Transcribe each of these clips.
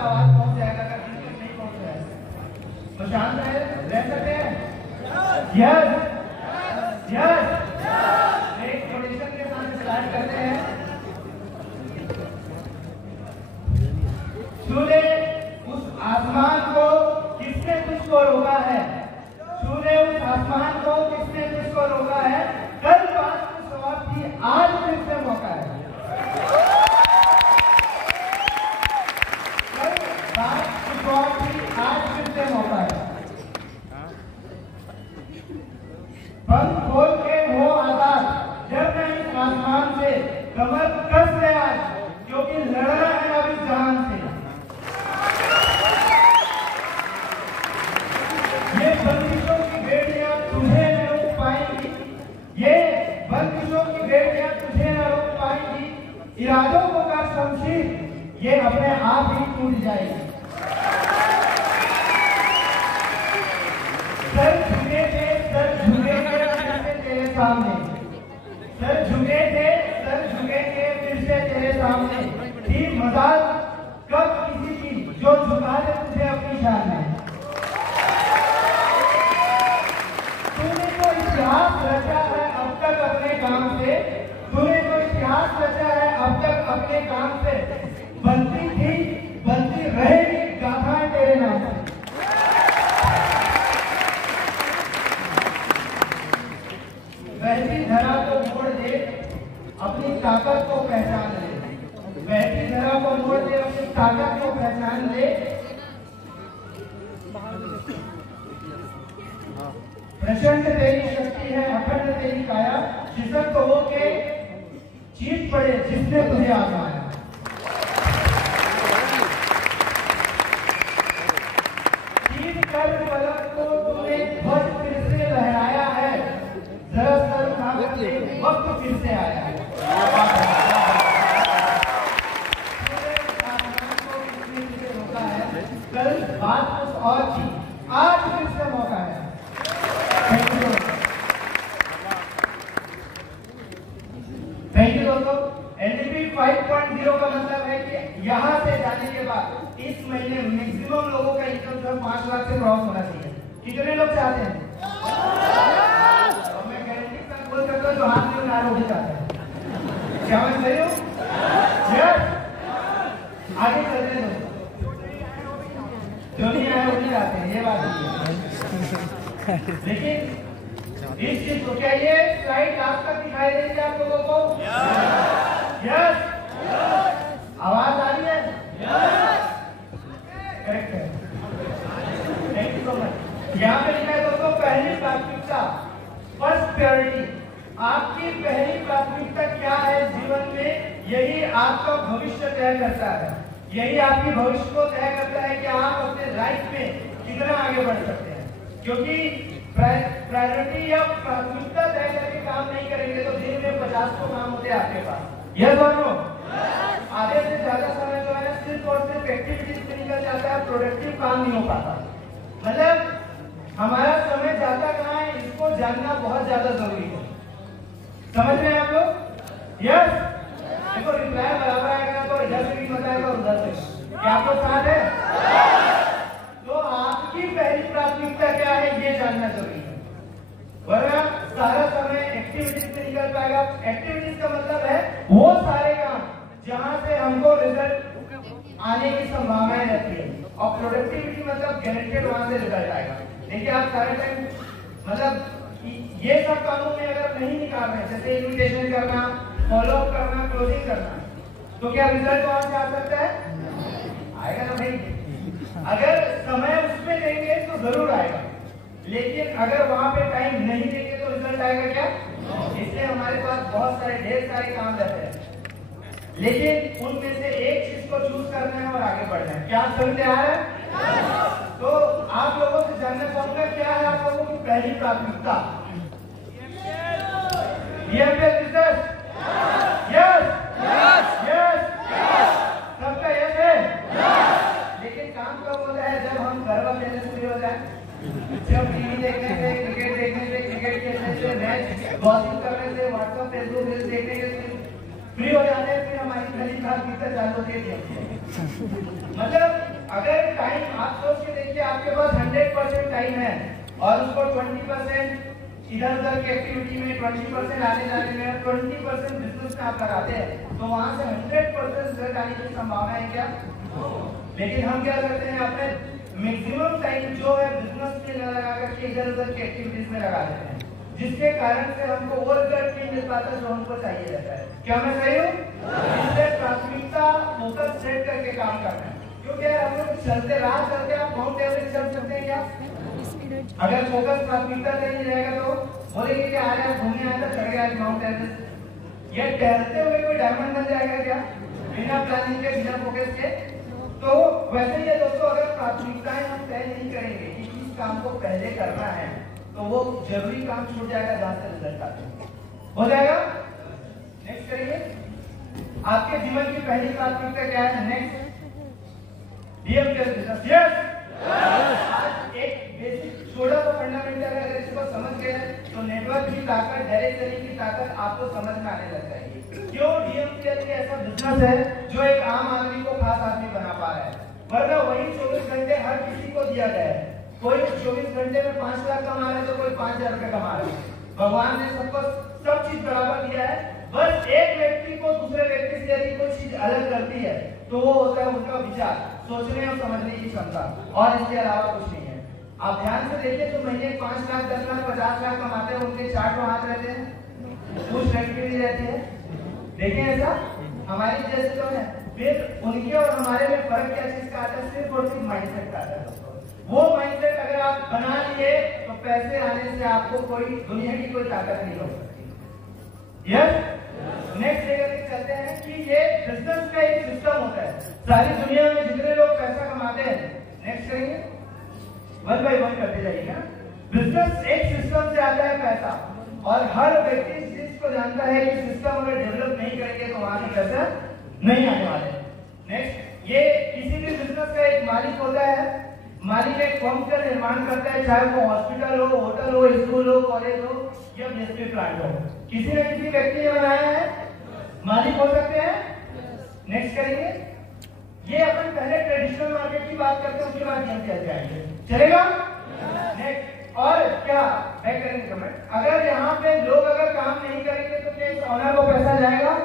आवाज पहुंच जाएगा, अगर बीच में नहीं पहुंच जाएगा तो शांत रह सकते हैं। यस यस, एक प्रोडिक्शन के साथ स्टार्ट करते हैं। सूर्य उस आसमान को किसने तुझको रोका है? सूर्य उस आसमान को किसने तुझको रोका है? कल बात कुछ और थी, आज फिर से मौका है। कल बात कुछ और थी, आज फिर से मौका है। पंख खोल के हो आजाद, जब मैं इस आसमान से कमर कस ले आज, क्योंकि लड़ना है अब इस जहान से। ये बंदिशों की बेड़ियां तुझे न रोक पाएंगी, ये बंदिशों की बेड़ियां तुझे न रोक पाएंगी। इरादों को का शमशीर ये अपने आप ही टूट जाएगी। सर झुके थे, सर झुके थे तेरे सामने, सर झुके थे, सर झुके थे फिर से तेरे सामने। थी मजाल कब किसी की जो झुका दे तुझे अपनी शान में। तूने तो इतिहास रचा है अब तक अपने काम से, तूने तो इतिहास रचा है अब तक अपने काम से। बनती थी बनती रहेगी गाथाएं तेरे नाम से। बहती धरा को मोड़ दे अपनी ताकत को पहचान ले, बहती धरा को मोड़ दे अपनी ताकत को पहचान ले। प्रचंड तेरी शक्ति है, अखंड तेरी काया, जिसक हो के चीट पड़े जिसने तुझे आजमाया। चीट कर पलक को तूने ध्वज फिर से लहराया है, जरा सर उठाकर देख वक्त फिर से आया है। रोका है, कल बात कुछ और थी, आज फिर से मौका है। थैंक यू दोस्तों। एनडीपी 5.0 का मतलब है कि यहाँ से जाने के बाद इस महीने मैक्सिमम लोगों का इनकम जो 5 लाख से क्रॉस होना चाहिए। कितने लोग चाहते हैं? और मैं गारंटी से बोल सकता हूँ जो हाथ में उठा रहे चाहते हैं। क्या मैं सही हूँ? यस। आगे चलते हैं दोस्तों, जो नहीं आए वो नहीं आते हैं, ये बात है। लेकिन इस चीज को, क्या ये स्लाइड लास्ट तक दिखाई दे रही है आप लोगों को? यस। आवाज आ रही है? करेक्ट है। Thank you so much. यहाँ पे लिखा है दोस्तों, पहली प्राथमिकता, फर्स्ट प्रायोरिटी। आपकी पहली प्राथमिकता क्या है जीवन में, यही आपका भविष्य तय करता है, यही आपकी भविष्य को तय करता है कि आप अपने लाइफ में कितना आगे बढ़ सकते हैं। क्योंकि प्रायोरिटी या प्राथमिकता तय करके काम नहीं करेंगे तो दिन में 50 को काम होते हैं आपके पास। यस और नो? आधे से ज्यादा समय जो है सिर्फ और सिर्फ एक्टिविटीज में निकल जाता है, प्रोडक्टिव काम नहीं हो पाता। मतलब हमारा समय जाता कहाँ है, इसको जानना बहुत ज्यादा जरूरी है। समझ रहे हैं आप लोग? यस। देखो रिप्लाई बराबर आएगा तो इधर से भी बताएगा उधर से। क्या आपको साथ है? तो आपकी पहली प्राथमिकता क्या है ये जानना जरूरी है, वरना सारा समय एक्टिविटीज में निकल पाएगा। एक्टिविटीज का मतलब है वो सारे काम जहां से हमको रिजल्ट आने की संभावनाएं रहती है, और प्रोडक्टिविटी मतलब गारंटेड वहां से रिजल्ट आएगा। देखिए आप सारे टाइम मतलब ये सब कामों में अगर नहीं निकाल रहे, जैसे इन्विटेशन करना, फॉलोअप करना, क्लोजिंग करना, तो क्या रिजल्ट वहां से आ सकता है? आएगा ना भाई। अगर समय उसमें देंगे तो जरूर आएगा, लेकिन अगर वहां पे टाइम नहीं देंगे तो रिजल्ट आएगा क्या? इसलिए हमारे पास बहुत सारे ढेर सारे काम रहते हैं, लेकिन उनमें से एक चीज को चूज करना है और आगे बढ़ना है। क्या समझ में आ रहा है? तो आप लोगों से जानना चाहूंगा, क्या है आप लोगों की पहली प्राथमिकता? सबका यस है। लेकिन काम कब होता है? जब हम घर वाले फ्री हो जाए, जब टीवी देखने से, क्रिकेट देखने से, क्रिकेट खेलने से, मैच वॉचिंग करने से, व्हाट्सएप फेसबुक रील्स देखने से फ्री हो जाते हैं, फिर हमारी पहली प्राथमिकता चालू होती है। मतलब अगर टाइम आप सोच के देखिए, आपके पास 100% टाइम है और उसको 20% इधर उधर की एक्टिविटी में, 20% आने जाने में, 20% बिजनेस में आप लगाते हैं, तो वहां से 100% रिजल्ट आने की संभावना है क्या? लेकिन हम क्या करते हैं, अपने मैक्सिमम टाइम जो है बिजनेस में लगा करके इधर उधर की एक्टिविटीज में लगा देते हैं, जिसके कारण से हमको वो रिजल्ट नहीं मिल पाता जो हमको चाहिए रहता है। क्या मैं सही हूँ? इसलिए प्राथमिकता फोकस सेट करके काम करना है। क्योंकि हम लोग चलते राह चलते आप माउंट एवरेस्ट चल सकते हैं क्या? अगर फोकस प्राथमिकता नहीं रहेगा तो बोलेंगे कि आज आप घूमने आए तो चढ़ गए आज माउंट एवरेस्ट। ये टहलते हुए कोई डायमंड बन जाएगा क्या? बिना प्लानिंग के, बिना फोकस के। तो वैसे ही है दोस्तों, अगर प्राथमिकताएं हम तय नहीं करेंगे कि किस काम को पहले करना है, तो वो जरूरी काम छूट जाएगा जहां से रिजल्ट आते हैं। हो जाएगा? नेक्स्ट करिए। आपके जीवन की पहली प्राथमिकता क्या है? Next डीएमकेएस business. यस, आज एक बेसिक छोटा सा फंडामेंटल है, अगर इसको समझ गए तो नेटवर्क की ताकत, डायरेक्ट सेलिंग की ताकत आपको समझ में आने लग जाएगी। क्यों डीएमकेएस एक ऐसा बिजनेस है जो एक आम आदमी को खास आदमी बना पा रहा है, वरना वही 24 घंटे हर किसी को दिया गया है। कोई 24 घंटे में 5 लाख कमा रहा है तो कोई 5,000 रुपए कमा रहा है। भगवान ने सबको सब चीज बराबर दिया है, बस एक व्यक्ति को दूसरे व्यक्ति से यदि कोई चीज अलग करती है तो वो होता है उनका विचार, सोचने और समझने की क्षमता, और इसके अलावा कुछ नहीं है। आप ध्यान से देखिए, तो महीने 5 लाख, 10 लाख, 50 लाख कमाते हैं, उनके चार्ट हाथ रहते हैं, कुछ लड़की भी रहती है। देखिए ऐसा हमारी जैसे तो है, फिर उनके और हमारे में फर्क क्या चीज का आता है? सिर्फ और सिर्फ माइंडसेट का आता है। वो माइंडसेट अगर आप बना लिए तो पैसे आने से आपको कोई दुनिया की कोई ताकत नहीं हो सकती। यस, नेक्स्ट लेकर के चलते हैं कि ये बिजनेस का एक सिस्टम होता है। सारी दुनिया में जितने लोग पैसा कमाते हैं, नेक्स्ट करेंगे, 1 बाय 1 करते जाइएगा। बिजनेस एक सिस्टम से आता है पैसा, और हर व्यक्ति इस चीज को जानता है कि सिस्टम अगर डेवलप नहीं करेंगे तो वहां से पैसा नहीं आने वाले। नेक्स्ट, ये किसी भी बिजनेस का एक मालिक होता है। मालिक एक फर्म का निर्माण करता है, चाहे वो हॉस्पिटल हो, होटल हो, स्कूल हो, कॉलेज हो या बिजनेस प्लांट हो, किसी न किसी व्यक्ति ने बनाया है, मालिक हो सकते हैं। नेक्स्ट करेंगे, ये अपन पहले ट्रेडिशनल मार्केट की बात करते हैं, उसके बाद यहाँ जाएंगे, चलेगा? नेक्स्ट, और क्या बैक करेंगे कमेंट, अगर यहाँ पे लोग अगर काम नहीं करेंगे तो क्या इस ऑनर को पैसा जाएगा?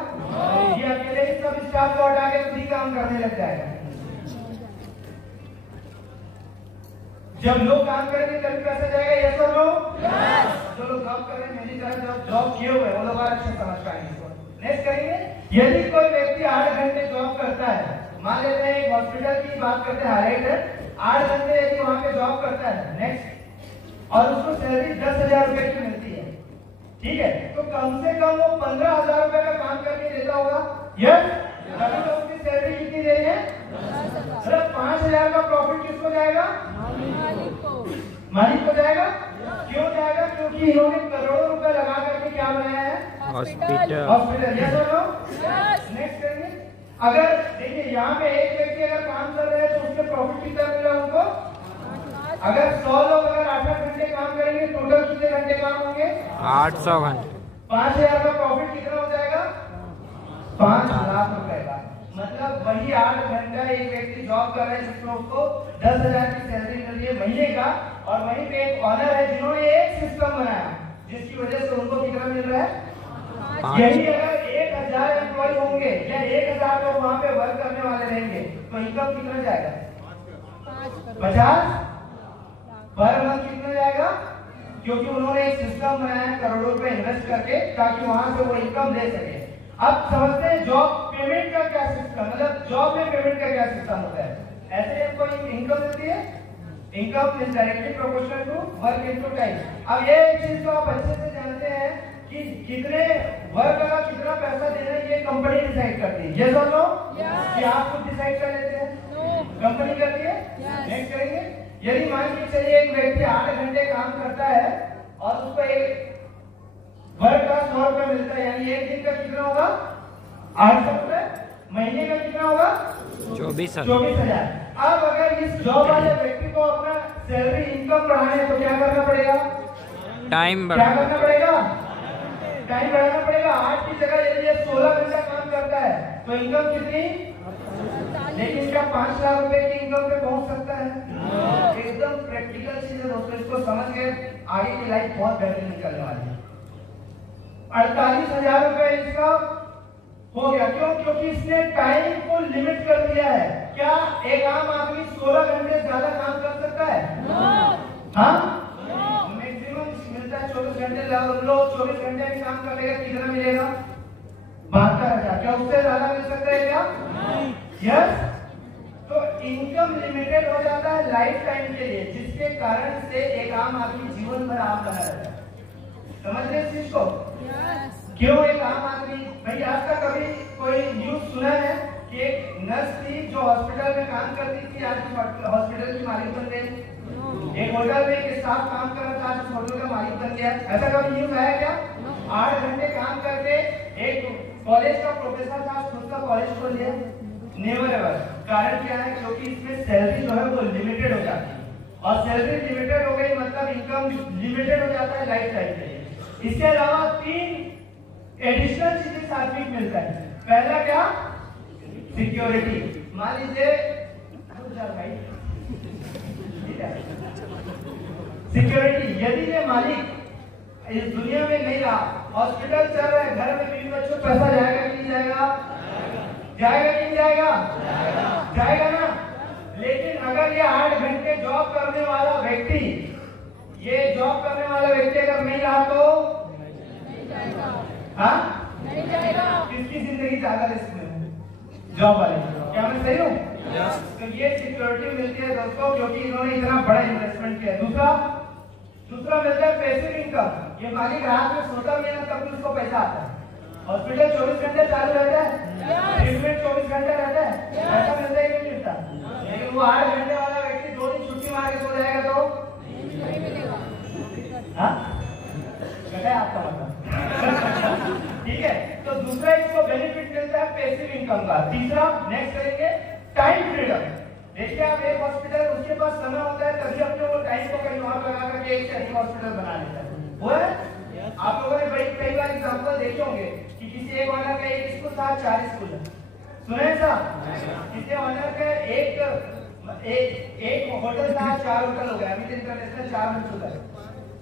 ये अकेले ही सब स्टाफ को हटा के खुद ही काम करने लग जाएगा। जब लोग काम करेंगे तभी पैसा जाएगा। यस और नो? जो लोग जॉब कर रहे हैं, मेरी तरह जॉब किए हुए, वो लोग अच्छे समझ पाएंगे इसको। नेक्स्ट करेंगे, यदि कोई व्यक्ति 8 घंटे जॉब करता है, मान लेते हैं एक हॉस्पिटल की बात करते हैं, हाईलाइट है, 8 घंटे यदि वहां पे जॉब करता है, नेक्स्ट, और उसको सैलरी 10,000 रुपए की मिलती है, ठीक है, तो कम से कम वो 15,000 रुपए का काम करके देता होगा। यस, अभी तो उसकी सैलरी कितनी दे रही है? 5,000 का प्रॉफिट किसको जाएगा? मालिक को जाएगा। क्यों जाएगा? क्योंकि इन्होंने करोड़ों रुपए लगा करके क्या बनाया है? हॉस्पिटल। यस और नो? नेक्स्ट करेंगे, अगर देखिए यहाँ पे एक व्यक्ति अगर काम कर रहे हैं तो उसके प्रॉफिट कितना मिल रहा है उनको? अगर 100 लोग अगर 8 घंटे काम करेंगे, टोटल कितने घंटे काम होंगे? 800 घंटे। 5,000 का प्रॉफिट कितना हो जाएगा? 5 लाख रुपए का। मतलब वही 8 घंटा एक व्यक्ति जॉब कर रहे हैं जिसमें उसको 10,000 की सैलरी मिल रही है महीने का, और वहीं पे एक ऑनर है जिन्होंने एक सिस्टम बनाया जिसकी वजह से उनको कितना मिल रहा है? यही अगर 1,000 एम्प्लॉय होंगे या 1,000 लोग वहां पे वर्क करने वाले रहेंगे तो इनकम कितना जाएगा? 50 पर मंथ कितना जाएगा? क्योंकि उन्होंने एक सिस्टम बनाया करोड़ों रुपए इन्वेस्ट करके ताकि वहां से वो इनकम दे सके। अब समझते हैं जॉब पेमेंट का क्या सिस्टम, मतलब जॉब में पेमेंट का क्या सिस्टम होता है। ऐसे हमको इनकम मिलती है, income is directly proportional to work into time. अब ये चीज को आप अच्छे से जानते हैं कि कितने वर्क का कितना पैसा देना है ये कंपनी डिसाइड करती है। यस और नो? कि आप खुद डिसाइड कर लेते हैं? कंपनी करती है। नेक्स्ट करेंगे, यदि मान के चलिए एक व्यक्ति 8 घंटे काम करता है और उसको एक वर्क का 100 रुपए मिलता है, यानी एक दिन का कितना होगा? 800 रुपए। महीने का कितना होगा? 24,000। अब अगर इस जॉब वाले व्यक्ति को अपना सैलरी इनकम बढ़ाना है तो क्या करना पड़ेगा? टाइम क्या करना पड़ेगा? टाइम बढ़ाना पड़ेगा। 8 की जगह यदि ये 16 घंटा काम करता है तो इनकम कितनी? लेकिन क्या 5 लाख रुपए की इनकम पे पहुंच सकता है? एकदम प्रैक्टिकल चीज है दोस्तों, इसको समझ के आगे की लाइफ बहुत बेहतर निकलने वाली है। 48,000 रुपए इसका हो गया। क्यों? क्योंकि इसने टाइम को लिमिट कर दिया है। क्या एक आम आदमी 16 घंटे ज्यादा काम कर सकता है? हाँ, मैक्सिमम मिलता है 24 घंटे। लोग 24 घंटे में काम कर लेगा, कितना मिलेगा? 72,000। क्या उससे ज्यादा मिल सकता है क्या? यस। तो इनकम लिमिटेड हो जाता है लाइफ टाइम के लिए, जिसके कारण से एक आम आदमी जीवन भर आम बना रहता है। समझ रहे इस चीज को? क्यों एक आम आदमी? भाई आज तक कभी कोई न्यूज सुना है कि एक नर्स थी जो हॉस्पिटल में काम करती थी, आज हॉस्पिटल की मालिक बन गई। एक होटल में एक स्टाफ काम कर रहा था, आज होटल का मालिक बन गया। ऐसा कभी न्यूज आया क्या? 8 घंटे काम करके एक कॉलेज का प्रोफेसर था, खुद का कॉलेज खोल लिया। Never ever. कारण क्या है? क्योंकि इसमें सैलरी जो है वो लिमिटेड हो जाती है, और सैलरी लिमिटेड हो गई मतलब इनकम लिमिटेड हो जाता है लाइफ टाइम के लिए। इसके अलावा 3 एडिशनल चीजें साथ में मिलता है। पहला क्या? सिक्योरिटी। मान लीजिए भाई, सिक्योरिटी, यदि ये मालिक इस दुनिया में नहीं रहा, हॉस्पिटल चल रहा है, घर में बीवी बच्चों पैसा जाएगा कि नहीं जाएगा? जाएगा कि नहीं जाएगा? जाएगा ना। लेकिन अगर ये 8 घंटे जॉब करने वाला व्यक्ति, ये जॉब करने वाला व्यक्ति अगर नहीं रहा तो हाँ नहीं जाएगा। किसकी जिंदगी ज्यादा रिस्क में? जॉब वाले। क्या मैं सही हूँ? तो ये सिक्योरिटी मिलती है दोस्तों, क्योंकि इन्होंने इतना बड़ा इन्वेस्टमेंट किया। दूसरा मिलता है पैसिव इनकम। ये मालिक रात में सोता भी है ना, तब भी उसको पैसा आता है। हॉस्पिटल 24 घंटे चालू रहता है, ट्रीटमेंट 24 घंटे रहता है, पैसा मिलता है कि नहीं मिलता? लेकिन वो 8 घंटे वाला व्यक्ति 2 दिन छुट्टी मार के सो जाएगा तो नहीं मिलेगा। हाँ, आपका मतलब ठीक है। तो दूसरा इसको बेनिफिट मिलता है पैसिव इनकम का। तीसरा नेक्स्ट करेंगे टाइम फ्रीडम। देखिए आप एक हॉस्पिटल, उसके पास समय होता है, तभी अपने वो टाइम को कहीं और लगा करके एक से अधिक हॉस्पिटल बना लेता है। वो है आप लोगों ने बड़ी कई बार एग्जाम्पल देखे होंगे कि किसी एक ऑनर का एक स्कूल था, 4 स्कूल है। सुने साहब? किसी ऑनर का एक होटल था, 4 होटल हो गए। अमित इंटरनेशनल 4 बन चुका है।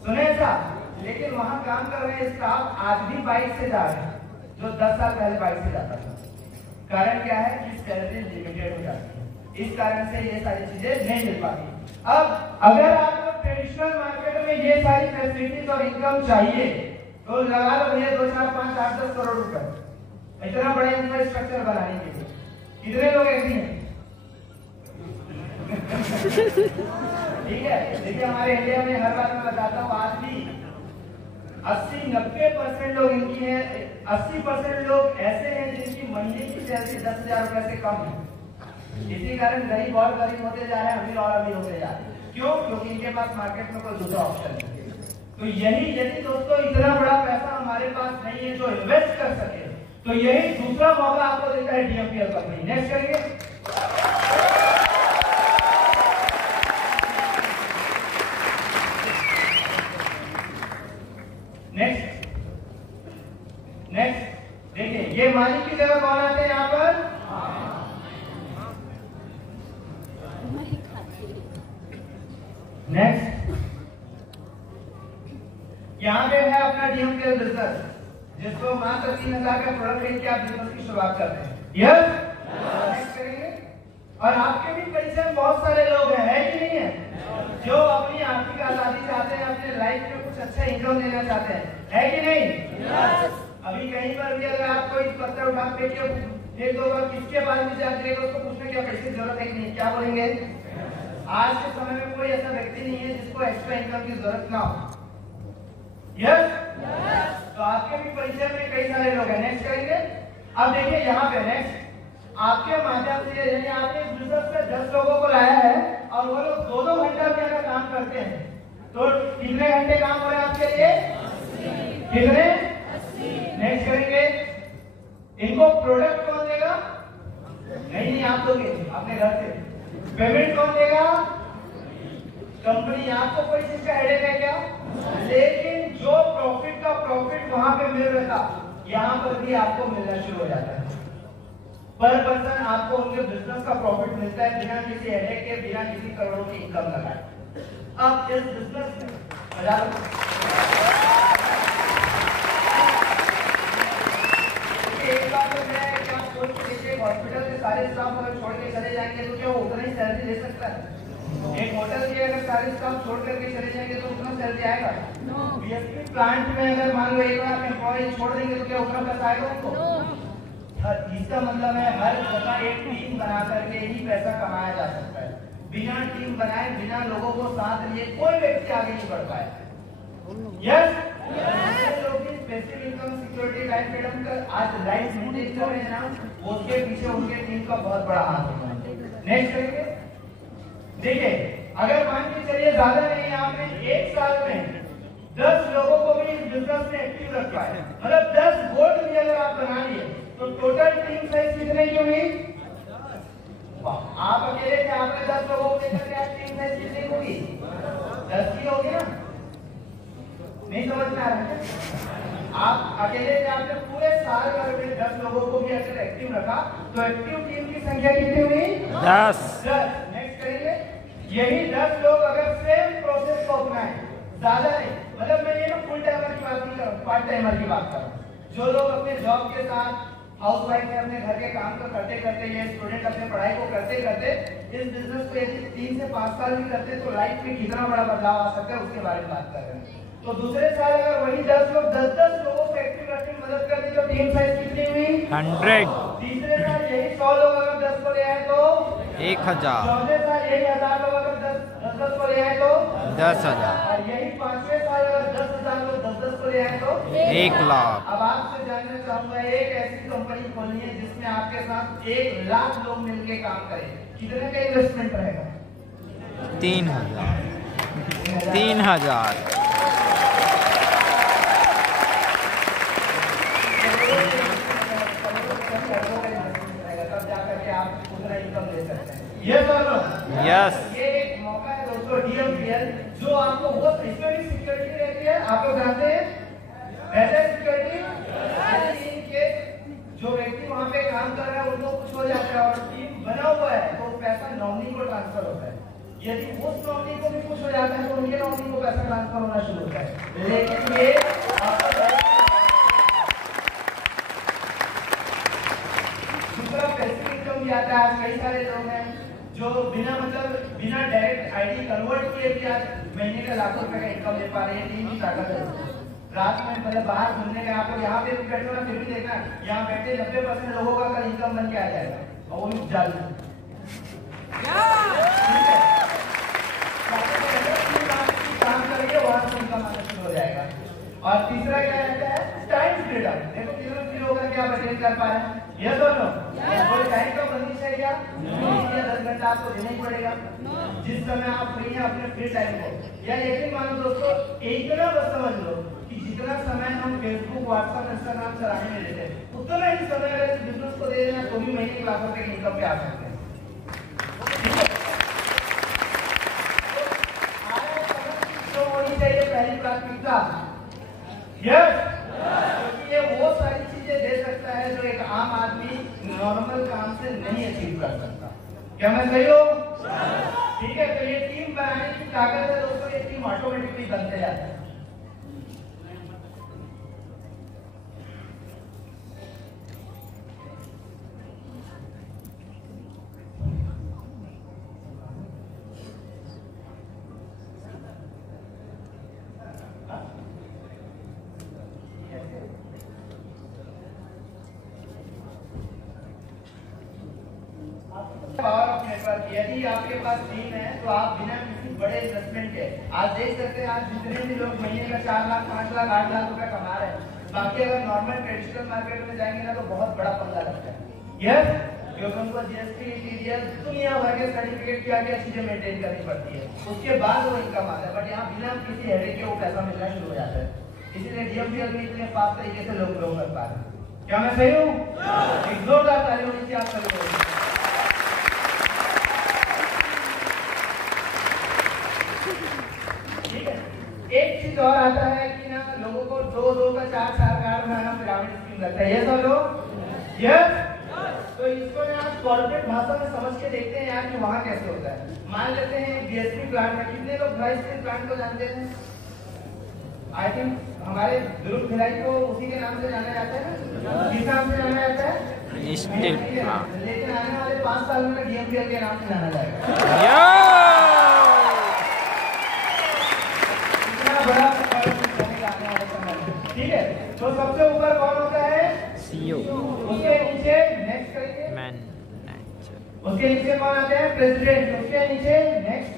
सुने साहब? लेकिन वहां काम कर रहे स्टाफ आज भी बाइक से जा रहे हैं, जो 10 साल पहले बाइक से जाता था। कारण क्या है? कि सैलरी लिमिटेड हो जाती है। इस कारण से ये सारी चीजें नहीं मिल पाती। अब अगर आपको ट्रेडिशनल मार्केट में ये सारी फैसिलिटीज और इनकम चाहिए तो लगा लो भैया 2, 4, 5, 8, 10 करोड़ रुपए इतना बड़ा इंफ्रास्ट्रक्चर बनाने के लिए। कितने लोग ऐसे हैं? ठीक है। देखिए हमारे इंडिया में हर बार मैं बताता हूँ, आज भी 80-90% लोग इनकी हैं। 80% लोग ऐसे हैं जिनकी महीने की सैलरी 10,000 रुपए से कम है। इसी कारण गरीब और गरीब होते जा रहे हैं, अमीर और अमीर होते जा रहे हैं। क्यों? क्योंकि इनके पास मार्केट में कोई दूसरा ऑप्शन नहीं है। तो यदि दोस्तों इतना बड़ा पैसा हमारे पास नहीं है जो इन्वेस्ट कर सके, तो यही दूसरा मौका आपको देता है डीएमपीएल कंपनी। नेक्स्ट करेंगे। नेक्स्ट देखिए, ये मालिक की जगह कौन आते हैं यहाँ पर? नेक्स्ट यहाँ पे है अपना डीएमपीएल बिजनेस, जिसको मात्र 3,000 का प्रोडक्ट खरीद के आप बिजनेस की शुरुआत करते हैं। यस, नेक्स्ट करेंगे। और आपके भी परिचय में बहुत सारे लोग हैं, है कि नहीं है, जो अपनी आर्थिक आजादी चाहते हैं, अपने लाइफ में कुछ अच्छा इनकम लेना चाहते हैं, है कि नहीं? yes. अभी कहीं पर भी अगर आप कोई पत्थर उठा फेंक के एक दो बार किसके पास भी जाएगा, उसको पूछने की पैसे की जरूरत है कि नहीं, क्या बोलेंगे? आज के समय में कोई ऐसा व्यक्ति नहीं है जिसको एक्स्ट्रा इनकम की जरूरत ना हो। यस, तो आपके भी परिचय में कई सारे लोग हैं। नेक्स्ट करेंगे। अब देखिए यहाँ पे नेक्स्ट आपके माध्यम से, यानी आपने इस बिजनेस में 10 लोगों को लाया है और वो लोग 2-2 घंटा भी अगर काम करते हैं तो कितने घंटे काम हो रहे हैं आपके लिए? कितने? 80। नेक्स्ट करेंगे। इनको प्रोडक्ट कौन देगा? नहीं, आप दोगे अपने घर से। पेमेंट कौन देगा? कंपनी। आपको कोई चीज का हेडेक है क्या? लेकिन जो प्रॉफिट का प्रॉफिट वहां पे मिल रहा था, यहाँ पर भी आपको मिलना शुरू हो जाता है। पर पर्सन आपको उनके बिजनेस का प्रॉफिट मिलता है बिना किसी हेडेक के, बिना किसी करोड़ों की इनकम लगाए। अब इस बिजनेस में एक बात तो मैं क्या सोच के देखिए, हॉस्पिटल के सारे स्टाफ अगर छोड़ के चले जाएंगे तो क्या वो उतना ही सैलरी ले सकता है? एक होटल के अगर सारे स्टाफ छोड़ करके चले जाएंगे तो उतना सैलरी आएगा? बीएसपी प्लांट में अगर मान लो एक बार आप एम्प्लॉय छोड़ देंगे तो क्या उतना पैसा आएगा उनको? इसका मतलब है हर जगह एक टीम बना करके ही पैसा कमाया जा सकता है। बिना टीम बनाए, बिना लोगों को साथ लिए कोई व्यक्ति आगे नहीं बढ़ पाए। यस, लोग specific income security life freedom का आज लाइफ मेंटेन कर रहे हैं ना, उसके पीछे उनके टीम का बहुत बड़ा हाथ होता है। नेक्स्ट करेंगे, देखिए अगर मान के चलिए ज्यादा नहीं, आपने एक साल में 10 लोगों को भी इस बिजनेस में एक्टिव रख पाए, मतलब 10 गोल्ड भी अगर आप बना लिए तो टोटल टीम साइज कितने की हुई? आप अकेले थे, आपने 10 लोगों को लेकर के टीम साइज कितनी होगी? 10 की होगी ना? नहीं समझ में आ रहा है? आप अकेले थे, आपने पूरे साल में 10 लोगों को भी अगर एक्टिव रखा तो एक्टिव टीम की संख्या कितनी हुई? 10। नेक्स्ट करेंगे, यही 10 लोग अगर सेम प्रोसेस को अपनाएं, ज्यादा नहीं, मतलब मैं ये ना फुल टाइमर की बात नहीं कर रहा हूं, पार्ट टाइमर की बात कर रहा हूं। जो लोग अपने जॉब के साथ हाउस वाइफ में अपने घर के काम को करते करते, ये स्टूडेंट अपने पढ़ाई को करते करते इस बिजनेस को यदि 3 से 5 साल भी करते तो लाइफ में कितना बड़ा बदलाव आ सकता है उसके बारे में बात कर रहे हैं। तो दूसरे साल अगर वही 10 लोग 10 लोगों को एक्टिव रखने में मदद कर दी तो टीम साइज कितनी हुई? 100। तीसरे साल यही 100 लोग अगर 10 को ले आए तो 1000। चौथे साल यही 1000 लोग अगर 10 को ले आए तो 10,000। और यही 5वें साल अगर 10,000 लोग 10 को ले आए तो 1 लाख। अब आपसे जानना चाहूंगा, एक ऐसी कंपनी खोलनी है जिसमें आपके साथ 1 लाख लोग मिलके काम करें, कितने का इन्वेस्टमेंट रहेगा? 3,000। 3,000। यस, ये एक मौका है दोस्तों डीएमपीएल, जो आपको वो इसमें भी सिक्योरिटी रहती है, आप लोग जानते हैं बेहतर सिक्योरिटी। इनके जो व्यक्ति वहाँ पे काम कर रहा है उनको कुछ हो जाता है और टीम बना हुआ है तो पैसा नॉमिनी को ट्रांसफर होता है। यदि उस नॉमिनी को भी कुछ हो जाता है तो उनके नॉमिनी को पैसा ट्रांसफर होना शुरू होता है। लेकिन ये दूसरा पैसिव इनकम भी आता है। आज कई सारे लोग हैं जो बिना डायरेक्ट आईडी कन्वर्ट किए भी आज महीने का लाखों रुपए का इनकम ले पा रहे हैं। टीम की ताकत है। रात में मतलब बाहर घूमने का, आप लोग यहाँ पे बैठे हो ना, फिर भी देखना यहाँ बैठे 90% लोगों का कल इनकम बन के आ जाएगा और वो भी जाल काम करके वहां से इनकम आना शुरू हो जाएगा। और तीसरा क्या रहता है? Time freedom. देखो कितना फ्री होकर क्या बचत कर पा रहे हैं, ये दोनों कोई टाइम का बंदिश है क्या? 10 घंटा आपको देना ही पड़ेगा। जिस समय आप फ्री हैं अपने फ्री टाइम को, या यकीन मानो दोस्तों, इतना बस समझ लो कि जितना समय हम फेसबुक, व्हाट्सएप, इंस्टाग्राम चलाने में लेते हैं उतना ही समय अगर इस बिजनेस को दे देना तो भी महीने के लाखों रुपए की इनकम पे आ सकते हैं। तो होनी चाहिए पहली प्राथमिकता, यस, क्योंकि ये वो सारी चीजें दे सकता है जो एक आम आदमी नॉर्मल काम से नहीं अचीव कर सकता। क्या मैं सही हूँ? ठीक है, तो ये टीम बनाने की ताकत है दोस्तों, ये टीम ऑटोमेटिकली बनते जाता है। पावर ऑफ नेटवर्क, यदि आपके पास टीम है तो आप बिना किसी बड़े इन्वेस्टमेंट के आज देख सकते हैं आज जितने भी लोग महीने का 4 लाख, 5 लाख, 8 लाख रुपए कमा रहे हैं। बाकी अगर नॉर्मल ट्रेडिशनल मार्केट में जाएंगे ना तो बहुत बड़ा पंगा लगता है। यस, क्योंकि उनको जीएसटी, टीडीएस, दुनिया भर के सर्टिफिकेट क्या क्या चीजें मेंटेन करनी पड़ती है, उसके बाद वो इनकम आता है। बट यहाँ बिना किसी हेडेक के वो पैसा मिलना शुरू हो जाता है। इसीलिए डीएमपीएल में इतने फास्ट तरीके से लोग ग्रो कर पा रहे हैं। क्या मैं सही हूँ? एक जोरदार ताली होनी चाहिए आप सभी को। एक चीज और आता है कि ना लोगों को 2-2 का 4-4 कार्ड बनाना पिरामिड स्कीम लगता है। ये तो लोग यस, तो इसको कॉर्पोरेट भाषा में समझ के देखते हैं यार कि वहाँ कैसे होता है। मान लेते हैं बीएसपी प्लांट में कितने लोग ड्राई स्टील प्लांट को जानते हैं? आई थिंक हमारे ध्रुव भिलाई को उसी के नाम से जाना जाता है ना, किस नाम से जाना जाता है? Steel plant. लेकिन आने वाले 5 साल में डीएमपीएल के नाम से जाना जाएगा। इतना बड़ा ठीक है। तो सबसे ऊपर कौन होता है? सीईओ। उसके नीचे नेक्स्ट करेंगे मैनेजर। उसके नीचे कौन आते हैं? प्रेसिडेंट। उसके नीचे नेक्स्ट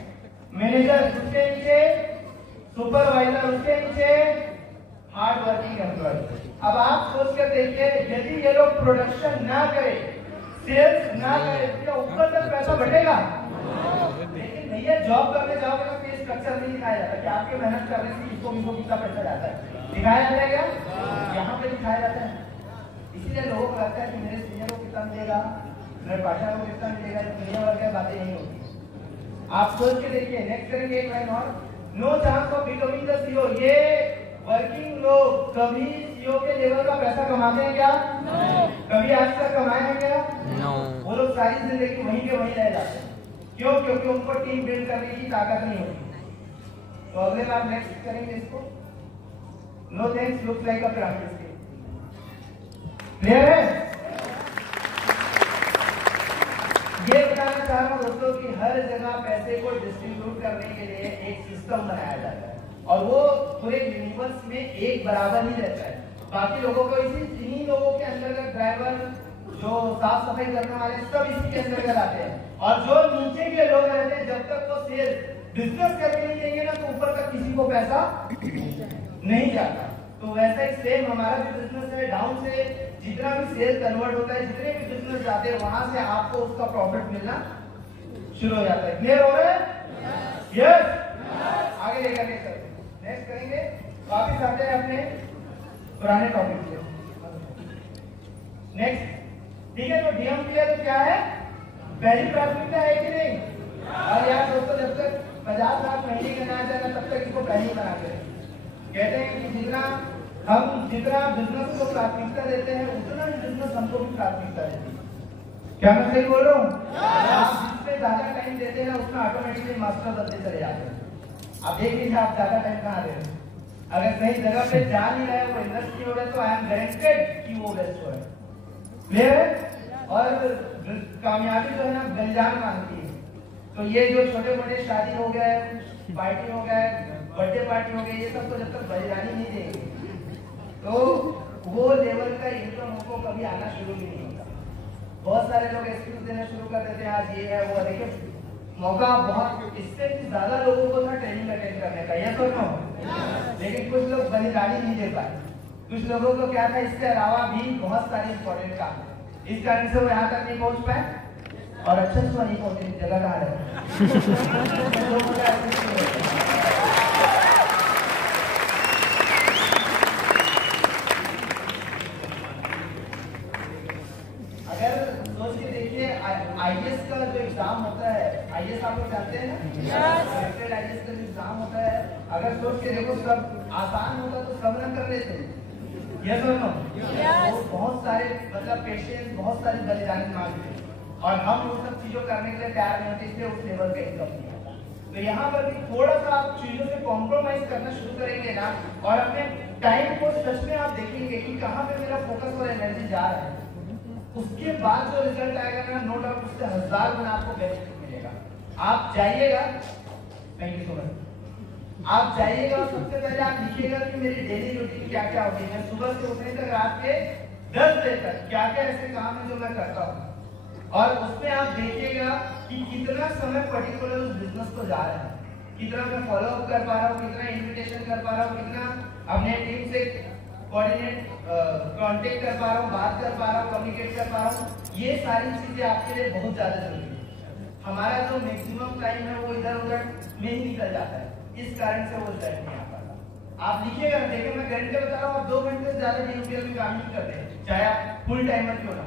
मैनेजर। उसके नीचे सुपरवाइजर। उसके नीचे हार्ड वर्किंग एम्प्लॉय। अब आप सोच कर देखिए, यदि ये लोग प्रोडक्शन ना करे, सेल्स ना करे, तो ऊपर तक पैसा बढ़ेगा। लेकिन भैया जॉब करने जाओगे तो पे स्ट्रक्चर नहीं दिखाया जाता कि आपके मेहनत करने से किसको कितना पैसा जाता है। दिखाया जाता है क्या? यहाँ पे दिखाया जाता है। इसीलिए लोगों को लगता है कि मेरे सीनियर को कितना मिलेगा, मेरे पार्टनर को कितना मिलेगा, दुनिया भर की बातें नहीं होती। आप सोच के देखिए। नेक्स्ट करेंगे एक लाइन और। No chance of becoming the CEO. ये वर्किंग लोग कभी सीईओ के लेवल का पैसा कमाते हैं क्या? कभी आज तक कमाए हैं क्या? वो लोग सारी जिंदगी वहीं के वहीं रह जाते हैं। क्यों? क्योंकि उनको टीम बिल्ड करने की ताकत नहीं होती। तो अगले बार नेक्स्ट करेंगे इसको। No thanks looks like a pyramid scheme. Clear है? ये बताना चाह रहा हूं दोस्तों कि हर जगह पैसे को डिस्ट्रीब्यूट करने के लिए एक सिस्टम बनाया जाता है और वो पूरे यूनिवर्स में एक बराबर ही रहता है। बाकी लोगों को इन्हीं लोगों के अंतर्गत ड्राइवर, जो साफ सफाई करने वाले, सब इसी के अंतर्गत आते हैं। और जो नीचे के लोग रहते हैं, जब तक वो सेल्स बिजनेस करके नहीं देंगे ना, तो ऊपर तक किसी को पैसा नहीं जाता। तो वैसा ही सेम हमारा भी बिजनेस है। डाउन से जितना भी सेल कन्वर्ट होता है, जितने भी बिजनेस जाते हैं, वहां से आपको उसका प्रॉफिट मिलना शुरू हो जाता है। क्लियर हो रहा है? यस। आगे लेकर नेक्स्ट करेंगे। वापिस आते हैं अपने पुराने टॉपिक पे। नेक्स्ट ठीक है। तो डीएमपीएल क्या है? पहली प्राथमिकता है कि नहीं? और यार दोस्तों, जब तक 50 लाख महीने का ना आ जाएगा तब तक इसको पहले बना के कहते हैं कि जितना बिजनेस को प्राथमिकता देते हैं, उतना ही बिजनेस हमको भी प्राथमिकता देती है। क्या मैं सही बोल रहा हूँ? जिसमें ज्यादा टाइम देते हैं उसमें ऑटोमेटिकली मास्टर बनते चले जाते हैं। आप देख लीजिए आप ज्यादा टाइम कहाँ दे रहे हैं। अगर सही जगह पे जा नहीं रहे, वो इन्वेस्ट नहीं हो रहा, तो आई एम गारंटेड कि वो बेस्ट हो है। क्लियर है? और कामयाबी जो है ना बलिदान मांगती है। तो ये जो छोटे मोटे शादी हो गए, पार्टी हो गए, बर्थडे पार्टी हो गई, ये सब तो जब तक बलिदानी नहीं देंगे तो वो लेवल का इनकम उनको कभी आना शुरू भी नहीं होता। बहुत सारे लोग एक्सक्यूज देना शुरू कर देते हैं, आज ये है वो है। देखिए मौका बहुत, इससे भी ज्यादा लोगों को था ट्रेनिंग अटेंड करने का, ये तो नो। लेकिन कुछ लोग बलिदानी नहीं दे पाए। कुछ लोगों को क्या था, इसके अलावा भी बहुत सारे इंपॉर्टेंट काम है, इस कारण से वो यहाँ तक नहीं पहुंच पाए। और अच्छे से नहीं पहुंचे, जगह कहाँ है? अगर सोच के देखिए, आईएएस का जो एग्जाम होता है, आईएएस आप लोग जानते हैं ना, आईएएस का जो एग्जाम होता है, अगर सोच के देखो सब आसान होता तो सब न कर लेते। यस और नो? बहुत सारे मतलब पेशेंस, बहुत सारी बलिदानी मांगते हैं और हम वो सब चीजों करने के लिए तैयार नहीं होते, इसलिए उस लेवल का इनकम नहीं आता। तो यहाँ पर भी थोड़ा सा आप चीजों से कॉम्प्रोमाइज करना शुरू करेंगे ना, और अपने टाइम को सच में आप देखेंगे कि कहाँ पे मेरा फोकस और एनर्जी जा रहा है, उसके बाद जो रिजल्ट आएगा ना, नो डाउट उससे 1000 गुना आपको बेनिफिट मिलेगा। आप जाइएगा, थैंक यू सो मच, आप जाइएगा और सबसे पहले आप लिखिएगा कि मेरी डेली रूटीन क्या क्या होती है, सुबह से उठने तक रात के 10 बजे तक क्या क्या ऐसे काम है जो मैं करता हूँ। और उसमें आप देखिएगा कि कितना समय पर्टिकुलर उस बिजनेस को जा रहा है, कितना मैं फॉलो अप कर पा रहा हूँ, कितना इन्विटेशन कर पा रहा हूँ, कितना अपने टीम से कोऑर्डिनेट कांटेक्ट कर पा रहा हूँ, बात कर पा रहा हूँ, कम्युनिकेट कर पा रहा हूँ। ये सारी चीजें आपके लिए बहुत ज्यादा जरूरी है। हमारा जो मैक्सिमम टाइम है वो इधर उधर में ही निकल जाता है, इस कारण से वो रिजल्ट नहीं आ पाता। आप लिखिएगा, देखिए मैं घंटे बता रहा हूँ, आप 2 घंटे से ज्यादा डीयूपीएल में काम नहीं करते, चाहे आप फुल टाइमर क्यों ना।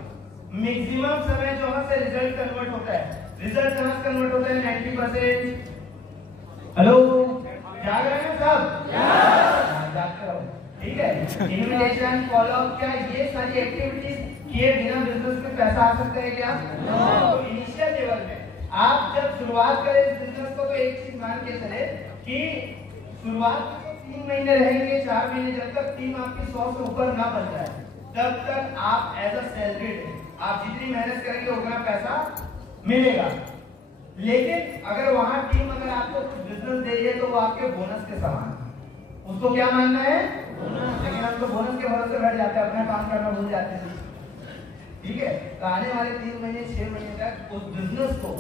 मैक्सिमम समय जो है रिजल्ट कन्वर्ट होता है, रिजल्ट कहाँ कन्वर्ट होता है? 90%। हेलो, जाग रहे हैं सब? जागते रहो, ठीक है। इन्विटेशन, फॉलो अप, क्या ये सारी एक्टिविटीज किए बिना बिजनेस में पैसा आ सकता है क्या? तो इनिशियल लेवल में आप जब शुरुआत करें इस बिजनेस को, तो एक चीज मान के चले कि शुरुआत में तो 3 महीने रहेंगे, 4 महीने, जब तक टीम आपकी 100 से ऊपर ना बन जाए तब तक आप एज अ सैलरीड आप जितनी मेहनत करेंगे उतना पैसा मिलेगा। लेकिन अगर वहां टीम अगर आपको कुछ बिजनेस दे रही है तो वो आपके बोनस के समान है। उसको क्या मानना है? लेकिन हम तो बोनस के भरोसे बैठ जाते हैं, अपना काम करना भूल जाते हैं। ठीक है, तो आने वाले 3 महीने 6 महीने तक उस बिजनेस को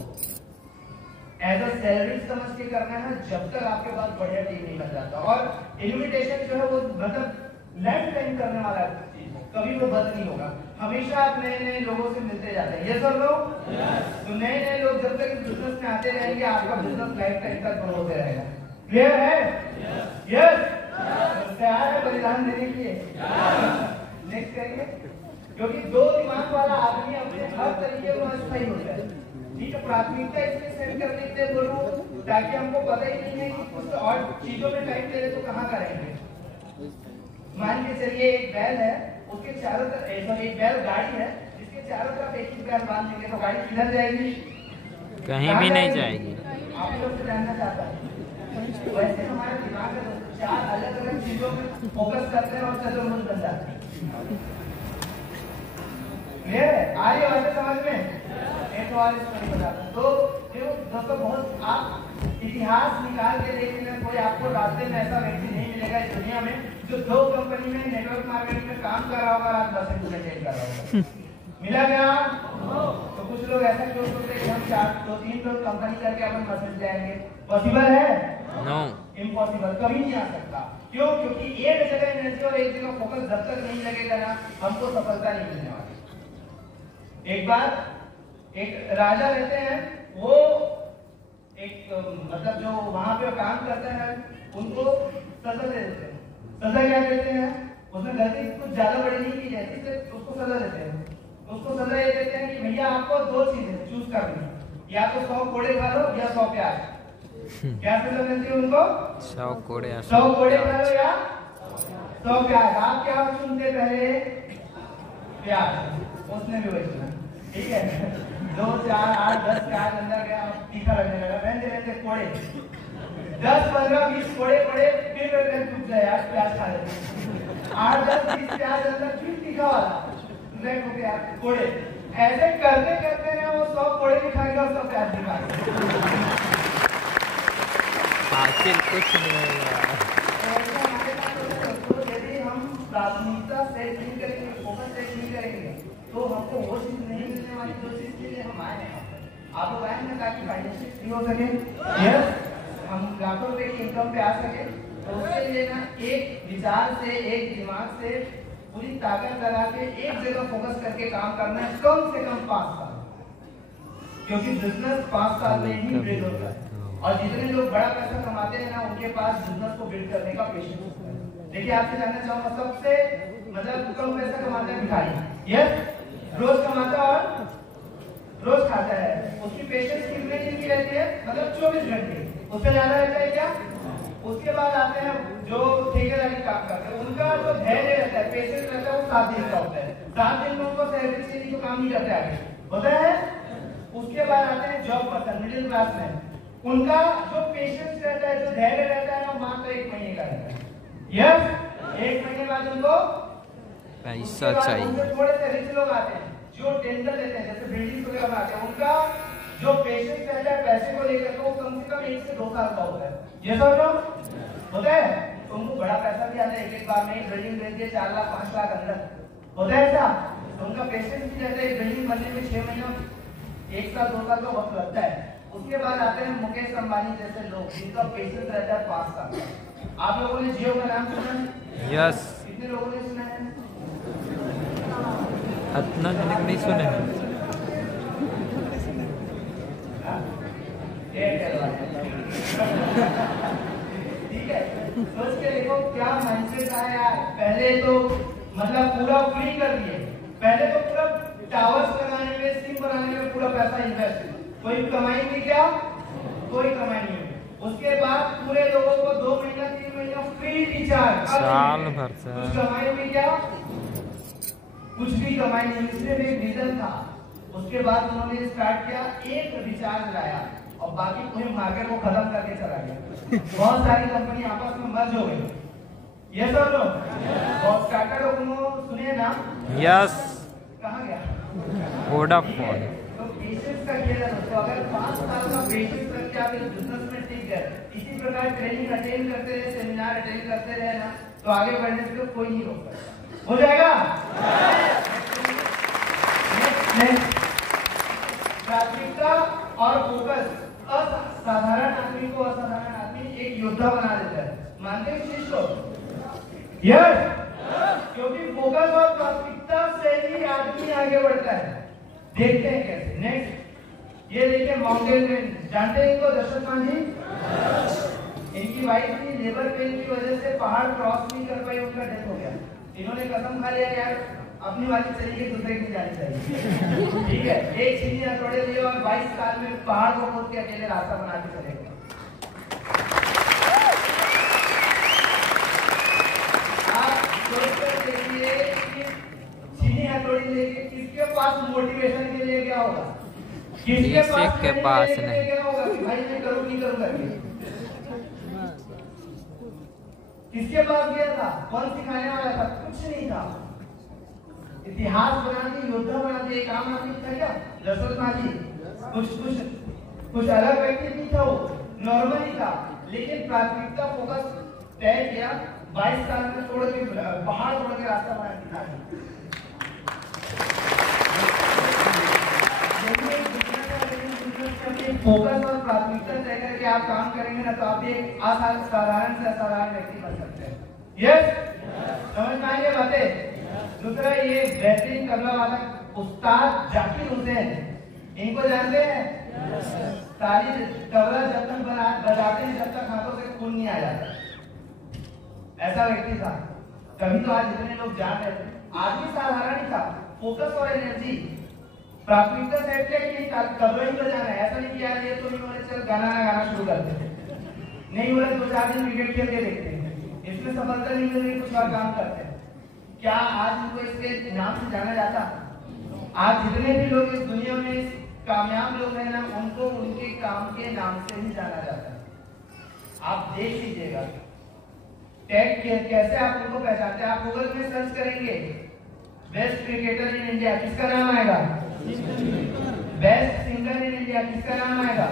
एज अ सैलरी समझ के करना है, जब तक आपके पास बढ़िया टीम नहीं बन जाता। और इन्विटेशन जो है वो मतलब लाइफ टाइम करने वाला चीज है, कभी वो बंद नहीं होगा। हमेशा आप नए नए लोगों से मिलते जाते हैं। ये सब लोग तो नए नए लोग जब तक इस बिजनेस में आते रहेंगे, आपका बिजनेस लाइफ टाइम तक ग्रो होते रहेगा। क्लियर है? यस। तैयार है बलिदान देने के लिए? नेक्स्ट करेंगे, क्योंकि 2 दिमाग वाला आदमी अपने हर तरीके में अस्थायी होता है। ठीक है, प्राथमिकता इसलिए सेट करने के लिए बोलूं ताकि हमको पता ही नहीं है कि कुछ और चीजों में टाइम दे रहे तो कहाँ करेंगे। मान के चलिए एक बैल है, उसके चारों तरफ एक बैल गाड़ी है जिसके चारों तरफ एक बैल बांध देंगे तो गाड़ी किधर जाएगी? कहीं भी नहीं जाएगी। आप लोग से जानना चाहता है। वैसे हमारे दिमाग में 4 अलग अलग चीजों में फोकस करते हैं और चतुर्मुख बन जाते हैं। क्लियर है? आ रही है वैसे समझ में? एक और स्टोरी बताता हूं। तो दोस्तों बहुत आप इतिहास निकाल के देख लेना, कोई आपको रास्ते में ऐसा व्यक्ति नहीं मिलेगा इस दुनिया में जो 2 कंपनी में नेटवर्क मार्केटिंग में काम कर रहा होगा, आज बस मेंटेन कर रहा होगा। मिला क्या? तो कुछ लोग ऐसा क्यों सोचते हैं कि हम 2-3 लोग कंपनी करके अपन मसल जाएंगे? पॉसिबल है? नो, इम्पॉसिबल, कभी नहीं आ सकता। क्यों? क्योंकि एक जगह एनर्जी और एक जगह फोकस जब तक नहीं लगेगा ना, हमको सफलता नहीं मिलने वाली। एक बार एक राजा रहते हैं, वो एक मतलब जो वहां पे काम करते हैं उनको सजा दे देते हैं। सजा क्या देते हैं? उसने गलती कुछ ज्यादा बड़ी नहीं की जाती तो उसको सजा देते हैं। उसको सजा ये देते हैं कि भैया आपको 2 चीजें चूज करनी है, या तो 100 कोड़े खा लो या 100 प्याज। क्या सजा देती है उनको? 100 कोड़े 100 कोड़े खा लो या 100 प्याज। आप क्या चुनते पहले? प्याज। उसने भी वही चुना। ठीक है, 2, 4, 8, 10 प्याज अंदर गया, तीखा लगने लगा, रहते रहते कोड़े 10, 15, 20 कोड़े पड़े, फिर चुप गया यार प्याज खा लेते। 8, 10, 20 प्याज अंदर, फिर तीखा वाला हो गया कोड़े। ऐसे करते करते ना वो 100 कोड़े भी खाएगा और 100 प्याज भी खाएगा। हासिल कुछ नहीं होगा। यदि हम प्राथमिकता सेट नहीं करेंगे, फोकस सेट नहीं करेंगे, तो हमको वो चीज नहीं मिलने वाली जो चीज के लिए हम आए हैं। आप लोग आए हैं ताकि फाइनेंशियल फ्री हो सके, यस, हम लाखों रुपए की इनकम पे आ सके। तो उसके लिए ना एक विचार से, एक दिमाग से पूरी ताकत लगा के एक जगह फोकस करके काम करना है, कम से कम 5 साल। क्योंकि बिजनेस 5 साल में ही बिल्ड होता है। और जितने लोग बड़ा पैसा कमाते हैं ना, उनके पास बिजनेस को बिल्ड करने का पेशेंस होता है। देखिए आपसे जानना चाहूंगा, सबसे मतलब कम पैसा कमाता है भिखारी, यस, रोज कमाता और रोज खाता है, उसकी पेशेंस कितने दिन की रहती है? मतलब 24 घंटे, उससे ज्यादा रहता है क्या? उसके बाद आते हैं जो ठेकेदारी काम करते हैं, उनका जो धैर्य रहता है, पेशेंस रहता है, वो 7 दिन का होता है। 7 दिन में उनको सैलरी से नहीं तो काम नहीं करते आगे, होता है। उसके बाद आते हैं जॉब पर्सन, मिडिल क्लास में, उनका जो पेशेंस रहता है, जो धैर्य रहता है, वो मात्र 1 महीने का रहता है, यस। 1 महीने बाद उनको पैसा चाहिए। थोड़े से रिच लोग आते हैं जो टेंडर लेते हैं, जैसे बिल्डिंग वगैरह बनाते हैं, उनका जो पेशेंस रहता है पैसे को लेकर, तो कम से कम 1 से 2 साल का होता है, ये सब लोग होता है। तो उनको बड़ा पैसा भी आता है, एक बार में बिल्डिंग देती है 4 लाख 5 लाख अंदर, होता है ऐसा। तो उनका पेशेंस भी रहता है, बिल्डिंग बनने में 6 महीना 1 साल 2 साल का वक्त लगता है। उसके बाद आते हैं मुकेश अंबानी जैसे लोग, जिनका पेशेंस रहता है 5 साल। आप लोगों ने जियो का नाम सुना है? यस। कितने लोगों ने सुना है? इतना नहीं सुने हैं। ठीक है, सोच के देखो क्या माइंडसेट है यार। पहले तो मतलब पूरा फ्री कर दिए, पहले तो पूरा टावर्स लगाने में, सिम बनाने में पूरा पैसा इन्वेस्ट, कोई कमाई नहीं, क्या कोई कमाई नहीं। उसके बाद पूरे लोगों को 2 महीना 3 महीना फ्री रिचार्ज, साल भर से कमाई हुई क्या? कुछ भी कमाई नहीं, सिर्फ एक रीजन था। उसके बाद उन्होंने स्टार्ट किया, एक रिचार्ज लाया और बाकी पूरे मार्केट को खत्म करके चला गया। बहुत सारी कंपनी आपस में मर्ज हो गई। ये सब लोग और टाटा डोकोमो सुनिए ना। यस। कहाँ गया? वोडाफोन। तो पेशेंस का खेल है दोस्तों। अगर 5 साल का पेशेंस रख के आप इस बिजनेस में टिक गए, इसी प्रकार ट्रेनिंग अटेंड करते रहे, सेमिनार अटेंड करते रहे ना, तो आगे बढ़ने से कोई नहीं रोक सकता। हो जाएगा। प्राथमिकता और फोकस असाधारण आदमी को असाधारण आदमी एक योद्धा बना देता है। मानते हैं इस चीज को? यस। क्योंकि फोकस और प्राथमिकता से ही आदमी आगे बढ़ता है। देखते हैं कैसे। नेक्स्ट ये देखिए माउंटेन रेंज, जानते हैं इनको? दशरथ मांझी। इनकी वाइफ थी, लेबर पेन की वजह से पहाड़ क्रॉस नहीं कर पाई, उनका डेथ हो गया। इन्होंने कसम खा लिया यार अपनी वाली तरीके दूसरे की जानी चाहिए। ठीक है, एक सीढ़ी हथौड़े लिए और 22 साल में पहाड़ को खोद के अकेले रास्ता बना के चले गए। आप सोचकर देखिए कि सीढ़ी हथौड़ी लेके किसके पास मोटिवेशन के लिए क्या होगा? किसके पास नहीं क्या होगा कि भाई मैं करूँ नहीं करूँ करके? किसके पास गया था? कौन सिखाने वाला था? कुछ नहीं था। इतिहास बना के योद्धा बना के एक आम आदमी था क्या? दशरथ मांझी कुछ अलग व्यक्ति नहीं था, वो नॉर्मल ही था, लेकिन प्राथमिकता फोकस तय किया। 22 साल में तोड़ के पहाड़ तोड़ के रास्ता बना दिखा दिया। फोकस और प्राथमिकता तय करके आप काम करेंगे ना, तो आप एक साधारण से असाधारण व्यक्ति बन सकते हैं। यस, समझ में आई ये बातें? दूसरा ये बेहतरीन तबला वादक उस्ताद जाकिर हुसैन, इनको जानते हैं? ताली तबला जब तक बजाते हैं जब तक हाथों से खून नहीं आ जाता, ऐसा व्यक्ति था। कभी तो आज इतने लोग जान रहे थे। आदमी साधारण ही था। फोकस और एनर्जी, प्राथमिकता सेट किया कि तबला ही बजाना है। ऐसा नहीं कि यार ये तो नहीं होने चल गाना शुरू करते हैं, नहीं हो रहा 2-4 दिन क्रिकेट खेल के देखते हैं, इसमें सफलता नहीं मिल रही, कुछ और काम करते हैं। क्या आज उनको इसके नाम से जाना जाता? आज जितने भी लोग इस दुनिया में कामयाब लोग हैं ना, उनको उनके काम के नाम से ही जाना जाता है। आप देख लीजिएगा टैग कैसे आप उनको पहचानते हैं। आप गूगल में सर्च करेंगे बेस्ट क्रिकेटर इन इंडिया, किसका नाम आएगा? बेस्ट सिंगर इन इंडिया, किसका नाम आएगा?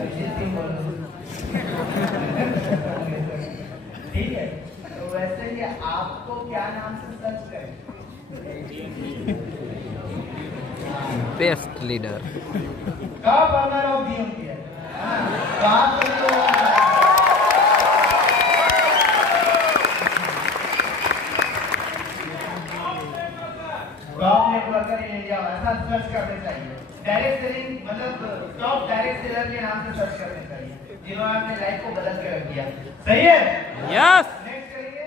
अरिजीत सिंह बोलो। ठीक है, तो वैसे ही आपको क्या नाम से सर्च करें? बेस्ट लीडर का फाउंडर ऑफ बीएमपी है। टॉप नेटवर्कर इन इंडिया, ऐसा सर्च करने चाहिए। डायरेक्ट सेलिंग मतलब टॉप डायरेक्ट सेलर के नाम से सर्च करने चाहिए, जिन्होंने अपने लाइफ को बदल के रख दिया। सही है? यस। नेक्स्ट करेंगे।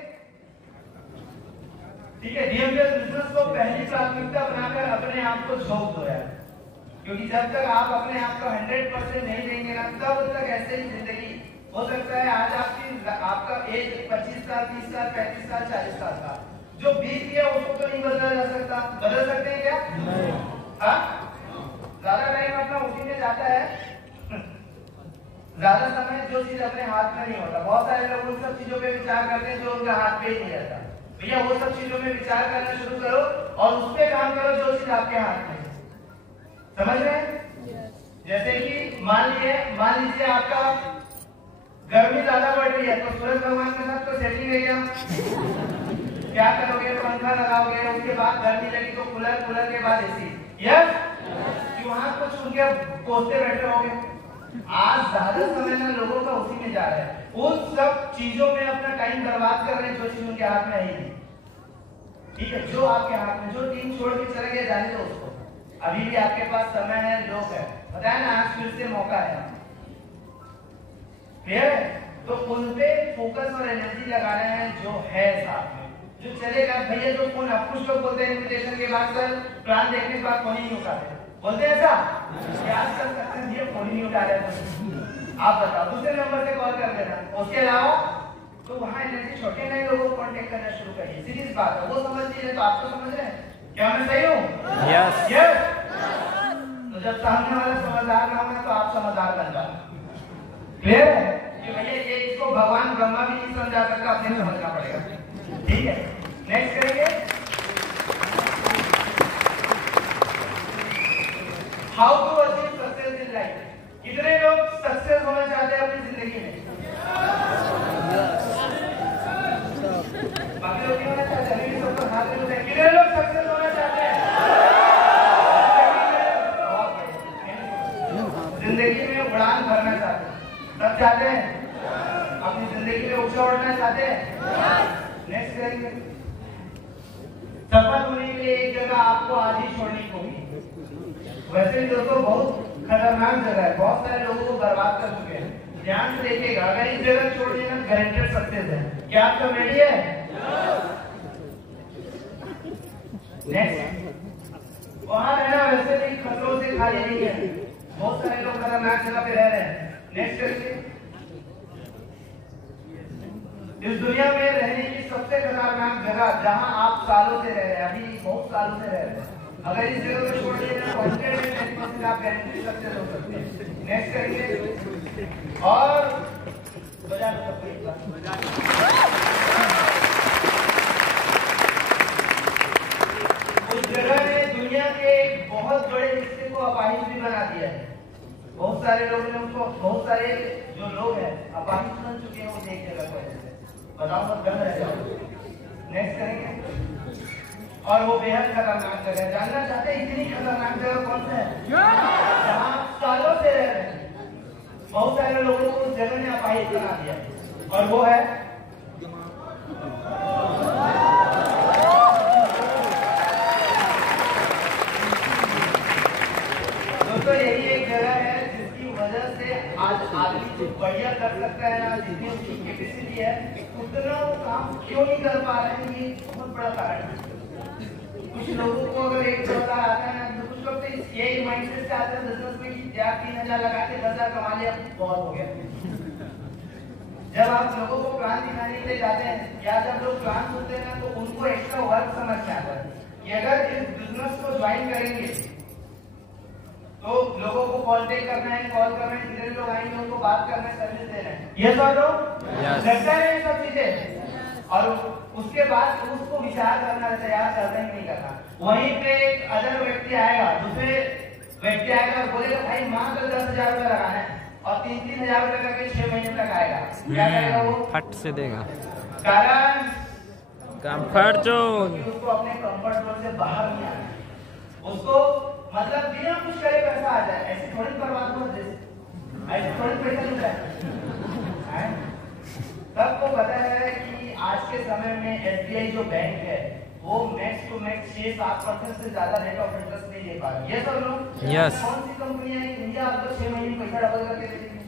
ठीक है, डीएमपीएस बिजनेस को पहली प्राथमिकता बनाकर अपने आप को झोंक दो यार, क्योंकि जब तक आप अपने आप को 100% नहीं देंगे ना, तब तक ऐसे ही जिंदगी हो सकता है। आज आपका एज 25 साल, 30 साल, 35 साल, 40 साल का, जो बीत गया उसको तो नहीं बदला जा सकता। बदल सकते हैं क्या? नहीं। हाँ, ज्यादा टाइम अपना उसी में जाता है, ज्यादा समय जो चीज अपने हाथ में नहीं होता। बहुत सारे लोग उन सब चीजों पे विचार करते हैं जो उनका हाथ पे ही नहीं रहता। भैया वो सब चीजों में विचार करना शुरू करो और उस पे काम करो जो चीज आपके हाथ में है। समझ रहे हैं? जैसे कि मान लीजिए आपका गर्मी ज्यादा बढ़ रही है, तो सूरज भगवान के साथ तो सेटिंग है क्या करोगे? पंखा लगाओगे, उसके बाद गर्मी लगी तो कूलर के बाद एसी। यस, कि वहां कुछ उनके कोसते बैठे रहोगे। आज ज्यादा समय ना लोगों का उसी में जा रहा है, उन सब चीजों में अपना टाइम बर्बाद कर रहे हैं जो चीज उनके हाथ में है ही नहीं। ठीक है, जो आपके हाथ में, जो टीम छोड़ के चले गए जाने दो उसको, अभी भी आपके पास समय है, लोग है, बताया ना, आज फिर से मौका है। क्लियर है? तो उन पे फोकस और एनर्जी लगा रहे हैं जो है साथ में, जो चलेगा। भैया जो फोन आप कुछ लोग बोलते हैं इन्विटेशन के बाद सर प्लान देखने के बाद फोन ही नहीं उठाते, बोलते हैं ऐसा क्या कर सकते हैं? ये फोन ही नहीं उठा रहे हैं, आप बताओ दूसरे नंबर से कॉल कर देना। उसके अलावा तो वहां एनर्जी छोटे नए लोगों को कांटेक्ट करना शुरू करिए। सीरीज बात है, वो समझ नहीं रहे तो आप तो समझ रहे हैं। क्या मैं सही हूँ? यस। यस। तो जब सामने वाला समझदार ना हो तो आप समझदार बन जाओ। क्लियर है कि भैया ये इसको भगवान ब्रह्मा भी नहीं समझा सकता, अपने समझना पड़ेगा। ठीक है, नेक्स्ट करेंगे। How to achieve success in life. कितने लोग सक्सेस होना चाहते हैं अपनी जिंदगी में? बाकी लोग नहीं होना चाहते, अभी भी सबको हाथ में उठाए। कितने लोग सक्सेस होना चाहते हैं जिंदगी में? उड़ान भरना चाहते हैं सब चाहते हैं? अपनी जिंदगी में ऊंचा उड़ना चाहते हैं? नेक्स्ट करेंगे। सफल होने के लिए एक जगह आपको आज ही छोड़नी होगी। वैसे भी दोस्तों बहुत खतरनाक जगह है, बहुत सारे लोगों को बर्बाद कर चुके हैं। ध्यान से देखिएगा, अगर इस जगह छोड़ देना गारंटेड सक्सेस है। क्या आप सब रेडी है? नेक्स्ट, वहां रहना वैसे भी खतरों से खाली नहीं है, बहुत सारे लोग खतरनाक जगह पे रह रहे हैं। नेक्स्ट करिए। इस दुनिया में रहने की सबसे खतरनाक जगह जहां आप सालों से रह रहे हैं, अभी बहुत सालों से रह रहे हैं, अगर इस जगह को छोड़ दिया तो 100% आप गारंटी सक्सेस हो सकते हैं। नेक्स्ट करेंगे। और बजा दो सबको एक बार। उस जगह ने दुनिया के एक बहुत बड़े हिस्से को अपाहिज भी बना दिया है। बहुत सारे लोगों ने उसको, बहुत सारे जो लोग हैं अपाहिज बन चुके हैं उस एक जगह को। बताओ सब गंद रह जाओ। नेक्स्ट करेंगे। और वो बेहद खतरनाक जगह, जानना चाहते हैं इतनी खतरनाक जगह कौन सा है? जहाँ सालों से रह रहे हैं, बहुत सारे लोगों को उस जगह ने अपाहिज बना दिया, और वो है दोस्तों यही एक जगह है जिसकी वजह से आज आदमी जो बढ़िया कर सकता है ना, जितनी उसकी कैपेसिटी है, उतना वो काम क्यों नहीं कर पा रहे हैं, ये बहुत बड़ा कारण है। कुछ लोगों को अगर 1,000 आता है ना, तो कुछ लोग तो यही माइंडसेट से आते हैं बिजनेस में कि 3,000 लगा के 10,000 कमा लिया, बहुत हो गया। जब आप लोगों को प्लान दिखाने के लिए जाते हैं या जब लोग प्लान सुनते हैं ना, तो उनको एक्स्ट्रा वर्क समझ में आता है कि अगर इस बिजनेस को ज्वाइन करेंगे तो लोगों को कॉन्टेक्ट करना है, कॉल करना है, जितने लोग आएंगे उनको बात करना है, सर्विस देना है। ये सब लोग लगता है ये सब चीजें, और उसके बाद उसको विचार करना तैयार कर रहे हैं नहीं करना। वहीं पे एक अदर व्यक्ति आएगा, दूसरे व्यक्ति आएगा और बोलेगा भाई मात्र 10,000 रुपए लगाना है, और 3,000 रुपए करके 6 महीने तक आएगा। क्या करेगा वो? फट से देगा। कारण कंफर्ट जोन। उसको अपने कंफर्ट जोन से बाहर नहीं आना, उसको मतलब बिना कुछ करे पैसा आ जाए, ऐसे थोड़ी बर्बाद हो, ऐसे थोड़ी पैसा मिल जाए। सबको पता है कि आज के समय में SBI जो बैंक है वो मैक्स टू मैक्स 6-7% से ज्यादा रेट ऑफ इंटरेस्ट नहीं दे पा रही है। सब लोग कौन सी कंपनी है इंडिया आपको 6 महीने पैसा डबल करके दे देगी?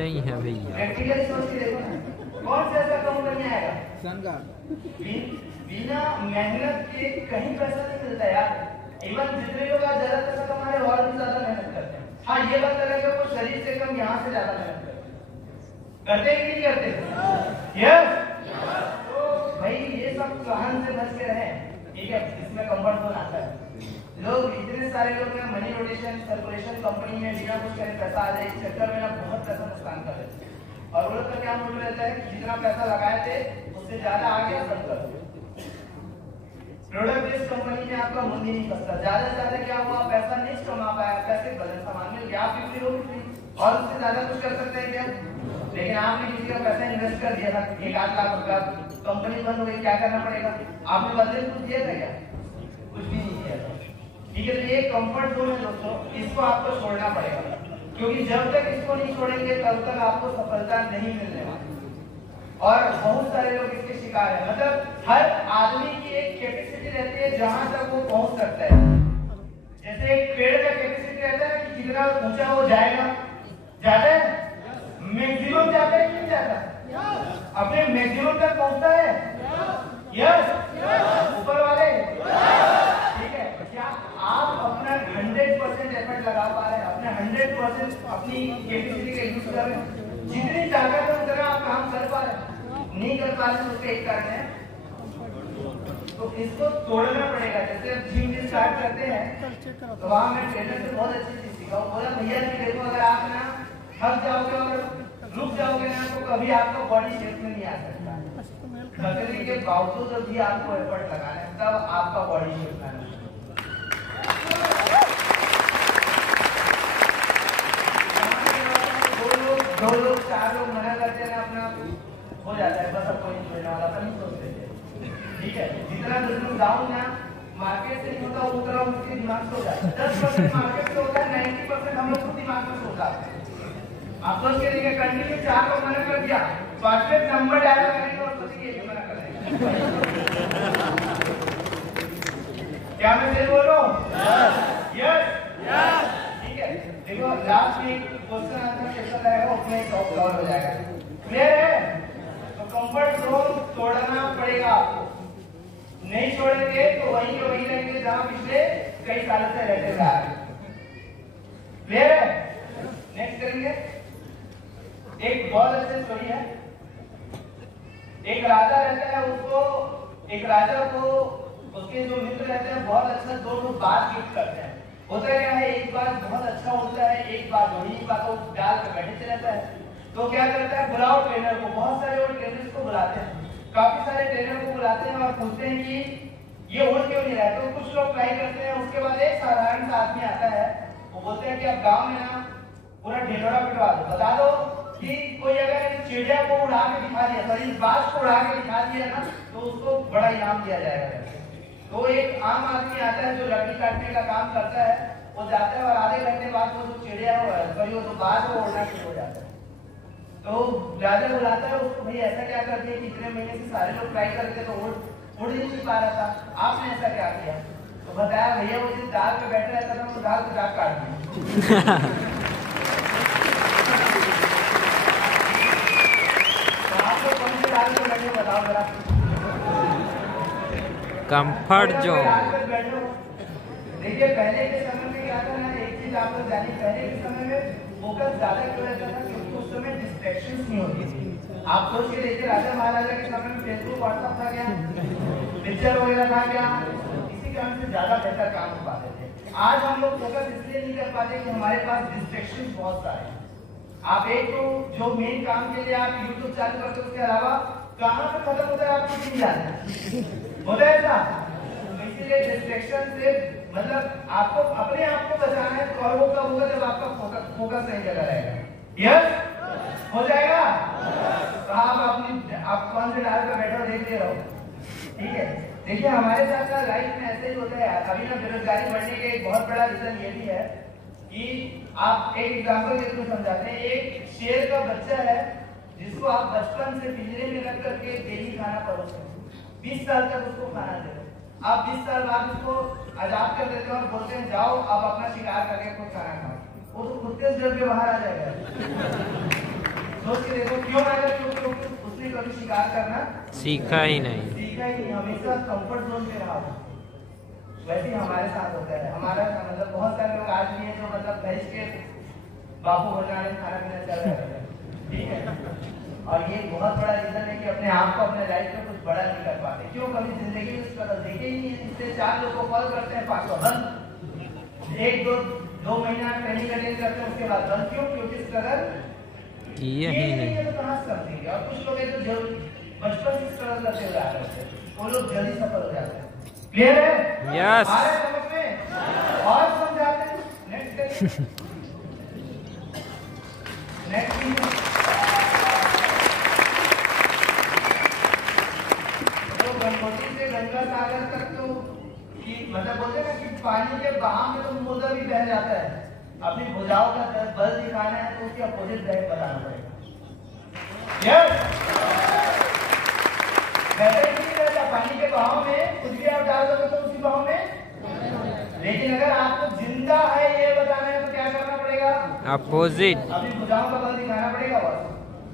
नहीं है भैया। प्रैक्टिकली सोच के देखो ना, कौन सा ऐसा कंपनी आएगा बिना मेहनत के कहीं पैसा नहीं मिलता यार। इवन जितने लोग आज ज्यादा पैसा कमा रहे हैं और भी ज्यादा मेहनत करते हैं। हाँ ये बात अलग है वो शरीर से कम यहाँ से ज्यादा मेहनत करते हैं कि नहीं करते? यस। तो भाई ये सब वाहन से बच के रहे, ठीक है, इसमें कंफर्ट जोन आता है। लोग इतने सारे लोग ना मनी रोटेशन सर्कुलेशन कंपनी में बिना कुछ करे पैसा आ जाए, इस चक्कर में ना बहुत पैसा नुकसान कर देते हैं। और वो लोग का क्या मोटिव रहता है कि जितना पैसा लगाए थे उससे ज्यादा आ गया सब कर। प्रोडक्ट बेस्ड कंपनी में आपका मुंडी नहीं फंसता, ज्यादा से ज्यादा क्या हुआ, पैसा नहीं कमा पाया, पैसे बदल सामान मिल गया, आप बिक्री हो गई और उससे ज्यादा कुछ कर सकते हैं क्या? लेकिन आपने किसी का पैसा इन्वेस्ट कर दिया था 1-8 लाख रुपया, कंपनी बंद हो गई, क्या करना पड़ेगा? आपने बदले कुछ दिया था क्या? कुछ भी नहीं दिया था। ठीक है, तो ये कंफर्ट जोन है दोस्तों, इसको आपको छोड़ना पड़ेगा, क्योंकि जब तक इसको नहीं छोड़ेंगे तब तक आपको सफलता नहीं मिलने वाली। और बहुत सारे लोग इसके शिकार हैं। मतलब हर आदमी की एक कैपेसिटी रहती है जहां तक वो पहुंच सकता है। जैसे एक पेड़ का कैपेसिटी रहता है कि जितना ऊंचा वो जाएगा, जाता है मैक्सिमम जाता है कि नहीं जाता? अपने मैक्सिमम तक पहुंचता है। यस, ऊपर वाले ठीक है। क्या आप अपना 100% एफर्ट लगा पा रहे हैं, अपने 100% अपनी कैपेसिटी का यूज कर रहे हैं? जितनी ताकत है उतना आप काम कर पा रहे हैं, नहीं कर पा रहे हैं, उसका एक कारण है तो इसको तोड़ना पड़ेगा। जैसे अब जिम भी स्टार्ट करते हैं तो वहाँ मैं ट्रेनर से बहुत अच्छी चीज सीखा, बोला भैया कि देखो अगर आप ना थक जाओगे और रुक जाओगे ना तो कभी आपका बॉडी शेप में नहीं आ सकता। थकने के बावजूद भी आपको एफर्ट लगाना है, तब आपका बॉडी शेप आना है। दो लोग चार लोग मना करते हैं ना, अपना हो जाता है बस, अब कोई नहीं छोड़ने वाला, नहीं सोचते थे। ठीक है, जितना बिजनेस डाउन ना मार्केट से नहीं होता उतना उसके दिमाग से हो जाता है। 10% मार्केट से होता है, 90% हम लोग खुद दिमाग में सोचते हैं। आप सोच के देखिए, कंटिन्यू 4 लोग मना कर दिया, परफेक्ट नंबर डायल करेंगे और सोचेंगे ये मना कर रहे हैं। क्या मैं सही बोल रहा हूँ? यस। ठीक है, देखो लास्ट वीक क्वेश्चन आंसर कैसा रहेगा उसमें टॉप कवर हो जाएगा। क्लियर है? तो कंफर्ट जोन तोड़ना पड़ेगा आपको, नहीं छोड़ेंगे तो वहीं के वहीं रहेंगे जहां पिछले कई सालों से रहते आ रहे। क्लियर है? नेक्स्ट करेंगे। एक बहुत अच्छी स्टोरी है। एक राजा रहता है, उसको एक राजा को उसके जो मित्र रहते हैं बहुत अच्छा दो बात गिफ्ट करते हैं। होता क्या है, एक बार बहुत अच्छा होता है, एक बार वही बात को डाल के बैठे चले जाता है। तो क्या करता है, बुलाओ ट्रेनर को। बहुत सारे और ट्रेनर्स को बुलाते हैं, काफी सारे ट्रेनर को बुलाते हैं और पूछते हैं कि ये उड़ क्यों नहीं रहा है। तो कुछ लोग ट्राई करते हैं, उसके बाद एक साधारण सा आदमी आता है, वो बोलते हैं कि अब गांव में ना पूरा ढिंढोरा पिटवा दो, बता दो कि कोई अगर चिड़िया को उड़ा के दिखा दिया, सॉरी बाज को उड़ा के दिखा दिया ना तो उसको बड़ा इनाम दिया जाएगा। तो एक आम आदमी आता है जो लकड़ी काटने का काम करता है, वो जाता है और आधे घंटे बाद वो जो चिड़िया है वो जो बाज वो उड़ना शुरू हो जाता है। तो राजा बुलाता है उसको, भाई ऐसा क्या कर दिया कि इतने महीने से सारे लोग ट्राई करते तो उड़ ही नहीं पा रहा था, आपने ऐसा क्या किया? तो बताया भैया वो जिस दाल पे बैठा रहता था वो दाल को जाग काट दिया। तो आप लोग कौन से दाल पे बैठे बताओ जरा। Comfort zone. देखिए पहले के समय में क्या था ना, एक चीज आप लोग जानिए, पहले के समय में फोकस ज्यादा क्यों रहता था, क्योंकि उस समय डिस्ट्रैक्शंस नहीं होती थी। आप सोच के देखिए राजा महाराजा के समय में फेसबुक व्हाट्सएप था क्या, पिक्चर वगैरह था क्या, इसी कारण से ज्यादा बेहतर काम हो पाते थे। आज हम लोग फोकस इसलिए नहीं कर पाते कि हमारे पास डिस्ट्रैक्शंस बहुत सारे हैं। आप एक तो जो मेन काम के लिए आप यूट्यूब चालू करते हो, उसके अलावा कहाँ पे खत्म होता है आपको नहीं जानना होता है ऐसा। इसीलिए डिस्ट्रैक्शन से मतलब आपको अपने आप को बचाना है, और वो कब होगा जब आपका फोकस सही जगह रहेगा। यस हो जाएगा। तो आप कौन से डाल पे बैठो देखते रहो। ठीक है, देखिए हमारे साथ ना लाइफ में ऐसे ही होता है। अभी ना बेरोजगारी बढ़ने के एक बहुत बड़ा रीजन ये भी है कि आप एक एग्जाम्पल के थ्रू समझाते हैं। एक शेर का बच्चा है जिसको आप बचपन से पिंजरे में रख करके डेली खाना परोसते हैं, 20 साल तक उसको खाना देते हैं। आप 20 साल बाद उसको आजाद कर देते हैं और बोलते हैं जाओ अब अपना शिकार करके खुद खाना खाओ, वो तो खुद से डर के बाहर आ जाएगा। सोच के देखो क्यों आएगा, क्योंकि उसने कभी शिकार करना सीखा ही नहीं, हमेशा कंफर्ट जोन में रहा। वैसे ही हमारे साथ होता है। हमारा मतलब बहुत सारे लोग आज भी हैं जो मतलब भैंस के बापू बनाने खाना पीना चल रहा है। ठीक है, और ये बहुत बड़ा रीजन है कि अपने आप को अपने लाइफ में कुछ बड़ा नहीं कर पाते। क्यों, कभी जिंदगी में स्ट्रगल देखे ही नहीं है। इससे 4 लोग को कॉल करते हैं 500 बंद, 1-2 महीना ट्रेनिंग अटेंड करते हैं उसके बाद बंद। क्यों, क्योंकि स्ट्रगल किए ही नहीं। तो कहाँ से कर देंगे। और कुछ लोग हैं जो बचपन से स्ट्रगल करते हुए आ रहे होते हैं, वो लोग जल्दी सफल हो जाते हैं। क्लियर है? यस। आ रहा है समझ में? और समझाते हैं। नेक्स्ट करिए। नेक्स्ट गंगोत्री से गंगा सागर तक तो कि मतलब बोलते हैं ना कि पानी के बहाव में तो समुद्र भी बह जाता है। अपनी भुजाओं का बल दिखाना है तो उसके अपोजिट डायरेक्ट बताना पड़ेगा। यस, वैसे ही नहीं रहता पानी के बहाव में कुछ भी आप डाल दोगे तो उसी बहाव में। लेकिन अगर आपको जिंदा है ये बताना है तो क्या करना पड़ेगा, अपोजिट। अपनी भुजाओं का बल दिखाना पड़ेगा। बस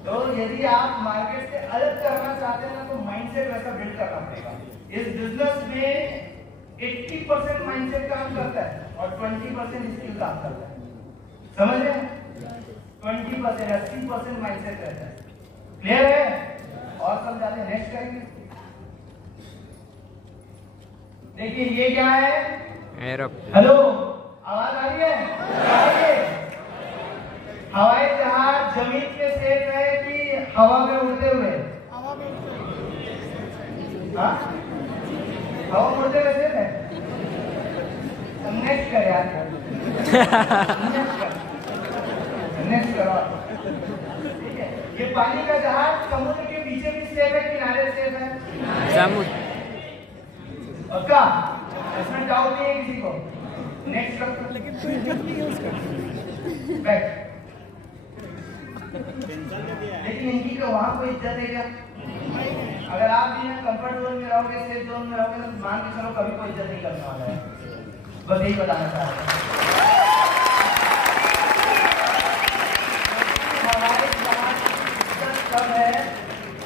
तो यदि आप मार्केट से अलग करना चाहते हैं ना तो माइंडसेट वैसा बिल्ड करना पड़ेगा। इस बिजनेस में 80% माइंडसेट काम करता है और 20% स्किल काम करता है। समझ रहे हैं? 20% 80% माइंडसेट रहता है। क्लियर है? और समझाते हैं। नेक्स्ट करेंगे। देखिए ये क्या है? एरोप्लेन। हेलो, आवाज आ रही है? क्या है ये? हवाई जहाज जमीन पे सेफ है कि हवा में उड़ते हुए? हाँ? हवा में उड़ते हुए सेफ है? नेक्स्ट कर यार। नेक्स्ट करो। ठीक है, ये पानी का जहाज समुद्र के पीछे भी सेफ है, किनारे सेफ है? समुद्र। पक्का? इसमें डाउट नहीं है किसी को? नेक्स्ट कर। लेकिन इनकी तो वहाँ कोई इज्जत है क्या? अगर आप भी कंफर्ट जोन में रहोगे, सेफ जोन में रहोगे, तो मान के चलो कभी कोई इज्जत नहीं करने वाला है। बस यही बताना चाह रहा हूँ।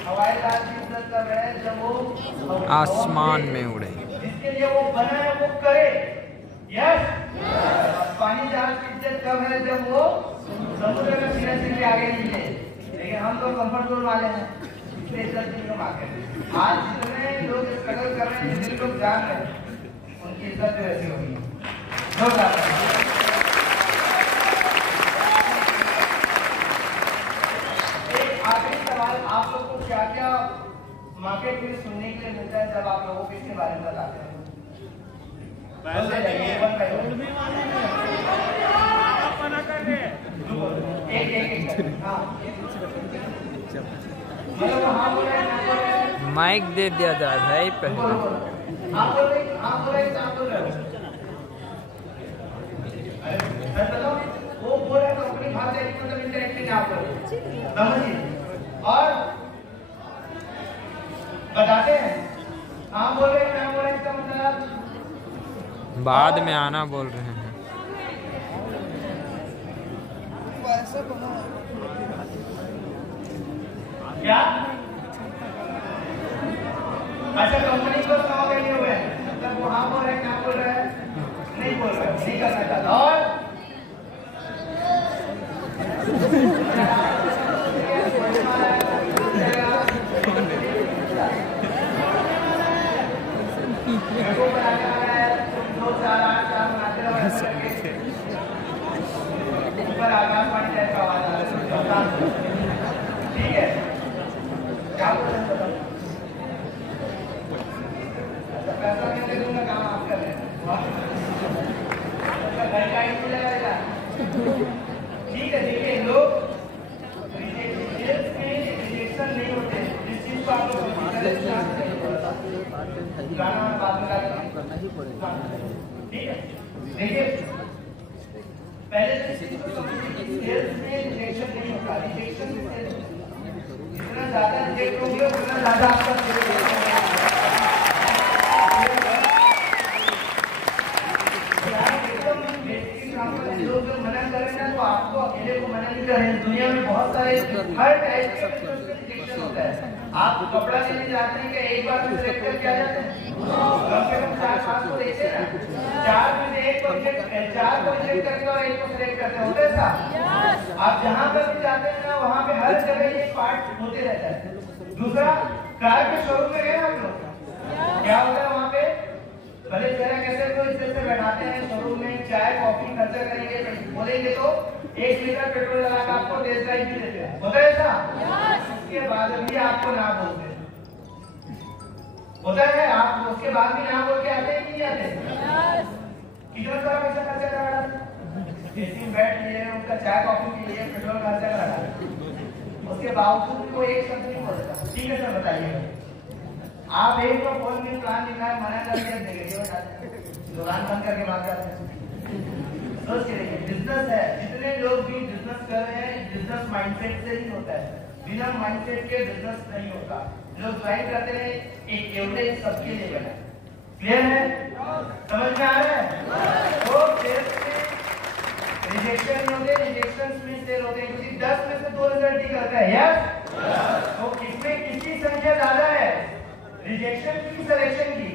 हवाई जहाज की इज्जत कब है? जब वो आसमान में उड़े। जिसके लिए वो बना है वो करे। यस। पानी जहाज की इज्जत कब है? जब वो समुद्र में सीने सीने के आगे नहीं है। लेकिन हम तो कंफर्ट जोन वाले हैं, इसलिए इज्जत नहीं कमाते। आज जितने लोग स्ट्रगल कर रहे हैं, जितने लोग जान रहे हैं, उनकी इज्जत जो ऐसी होगी। एक आखिरी सवाल, आप लोग को क्या क्या मार्केट में सुनने के लिए मिलता है जब आप लोगों को इसके बारे में बताते हैं? माइक दे दिया जाए भाई पहले। वो बोल रहे कंपनी भाग जाएगी, मतलब इंटरेक्टिव आप समझिए और बताते हैं। हाँ बोल रहे हैं, क्या बोल रहे हैं, इसका मतलब बाद में आना बोल रहे हैं। क्या? अच्छा, कंपनी को 100 कहने हुए हैं, मतलब वो हाँ बोल रहे हैं, क्या बोल रहे हैं? नहीं बोल रहे, नहीं करना चाहता। और आकाशवाणी टाइप का आवाज आ रहा है। ठीक है, क्या बोल रहे हैं? पैसा नहीं दे दूंगा, काम आप कर रहे हैं। घर का ही मिल जाएगा। ठीक है, देखिए लोग रिजेक्शन नहीं होते, जिस चीज को आप लोग गाना बाद में करना ही पड़ेगा। ठीक है, देखिए पहले सेल्स में रिजेक्शन नहीं होता, रिजेक्शन जितना ज्यादा रिजेक्ट होंगे उतना ज्यादा आपका लोग जो मना कर रहे हैं तो आपको अकेले को मना नहीं कर रहे हैं। दुनिया में बहुत सारे हर टाइप के रिजेक्शन होता है। आप कपड़ा लेने जाते हैं, क्या एक बार में सिलेक्ट करके आ जाते हैं? कम से कम 4-5 को देखते हैं ना, 4 में से 1 को सिलेक्ट, 4 को सिलेक्ट करके और 1 को सिलेक्ट करते हैं, होता है ऐसा? आप जहाँ पर भी जाते हैं ना, वहाँ पे हर जगह ये पार्ट होते रहता है। दूसरा, कार के शोरूम में गए आप लोग, क्या होता है वहाँ पे? भले जरा कैसे तो इस तरह से बैठाते हैं शोरूम में, चाय कॉफी खर्चा करेंगे, बोलेंगे तो 1 लीटर पेट्रोल लगा के आपको टेस्ट ड्राइव भी देते हैं, होता है ऐसा? उसके बाद भी आपको ना बोलते होता है, आप उसके बाद भी ना बोल के आते हैं कि नहीं आते? कितना सारा पैसा खर्चा कर रहा है, एसी में बैठ लिए, उनका चाय कॉफी पी लिए, पेट्रोल खर्चा कर रहा है, उसके बावजूद भी कोई एक शब्द नहीं बोलता। ठीक है सर, बताइए आप एक तो फोन में प्लान लिखा है, मना करके दुकान बंद करके भाग जाते हैं। सोच के देखिए, बिजनेस है, जितने लोग भी बिजनेस कर रहे हैं, बिजनेस माइंडसेट से ही होता है, बिना माइंडसेट के बिजनेस नहीं होता। लोग ज्वाइन करते हैं, एक एवरेज सबके लिए बना। क्लियर है? समझ में आ रहा है? तो सेल्स में रिजेक्शन नहीं होते, रिजेक्शन में सेल होते हैं, क्योंकि 10 में से 2 रिजल्ट ही करता है। यस, तो इसमें किसकी संख्या ज्यादा है? रिजेक्शन की, सिलेक्शन की?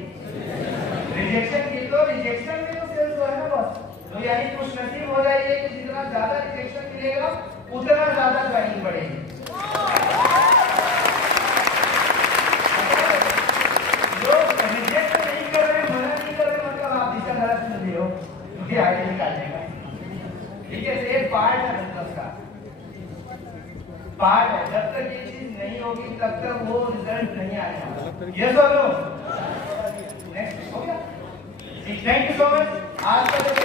रिजेक्शन की। तो रिजेक्शन में तो सेल्स हो है ना बस। तो यानी खुश नसीब हो जाइए कि जितना ज्यादा रिजेक्शन मिलेगा उतना ज्यादा ज्वाइनिंग बढ़ेगी। लोग रिजेक्ट नहीं कर रहे, मना नहीं खुद ही आईडी निकालने का। ठीक है, ये पार्ट है बिजनेस का, पार्ट है। जब तक ये चीज नहीं होगी तब तक वो रिजल्ट नहीं आएगा। ये सो लो नेक्स्ट हो गया। Thank you so much. आज का जो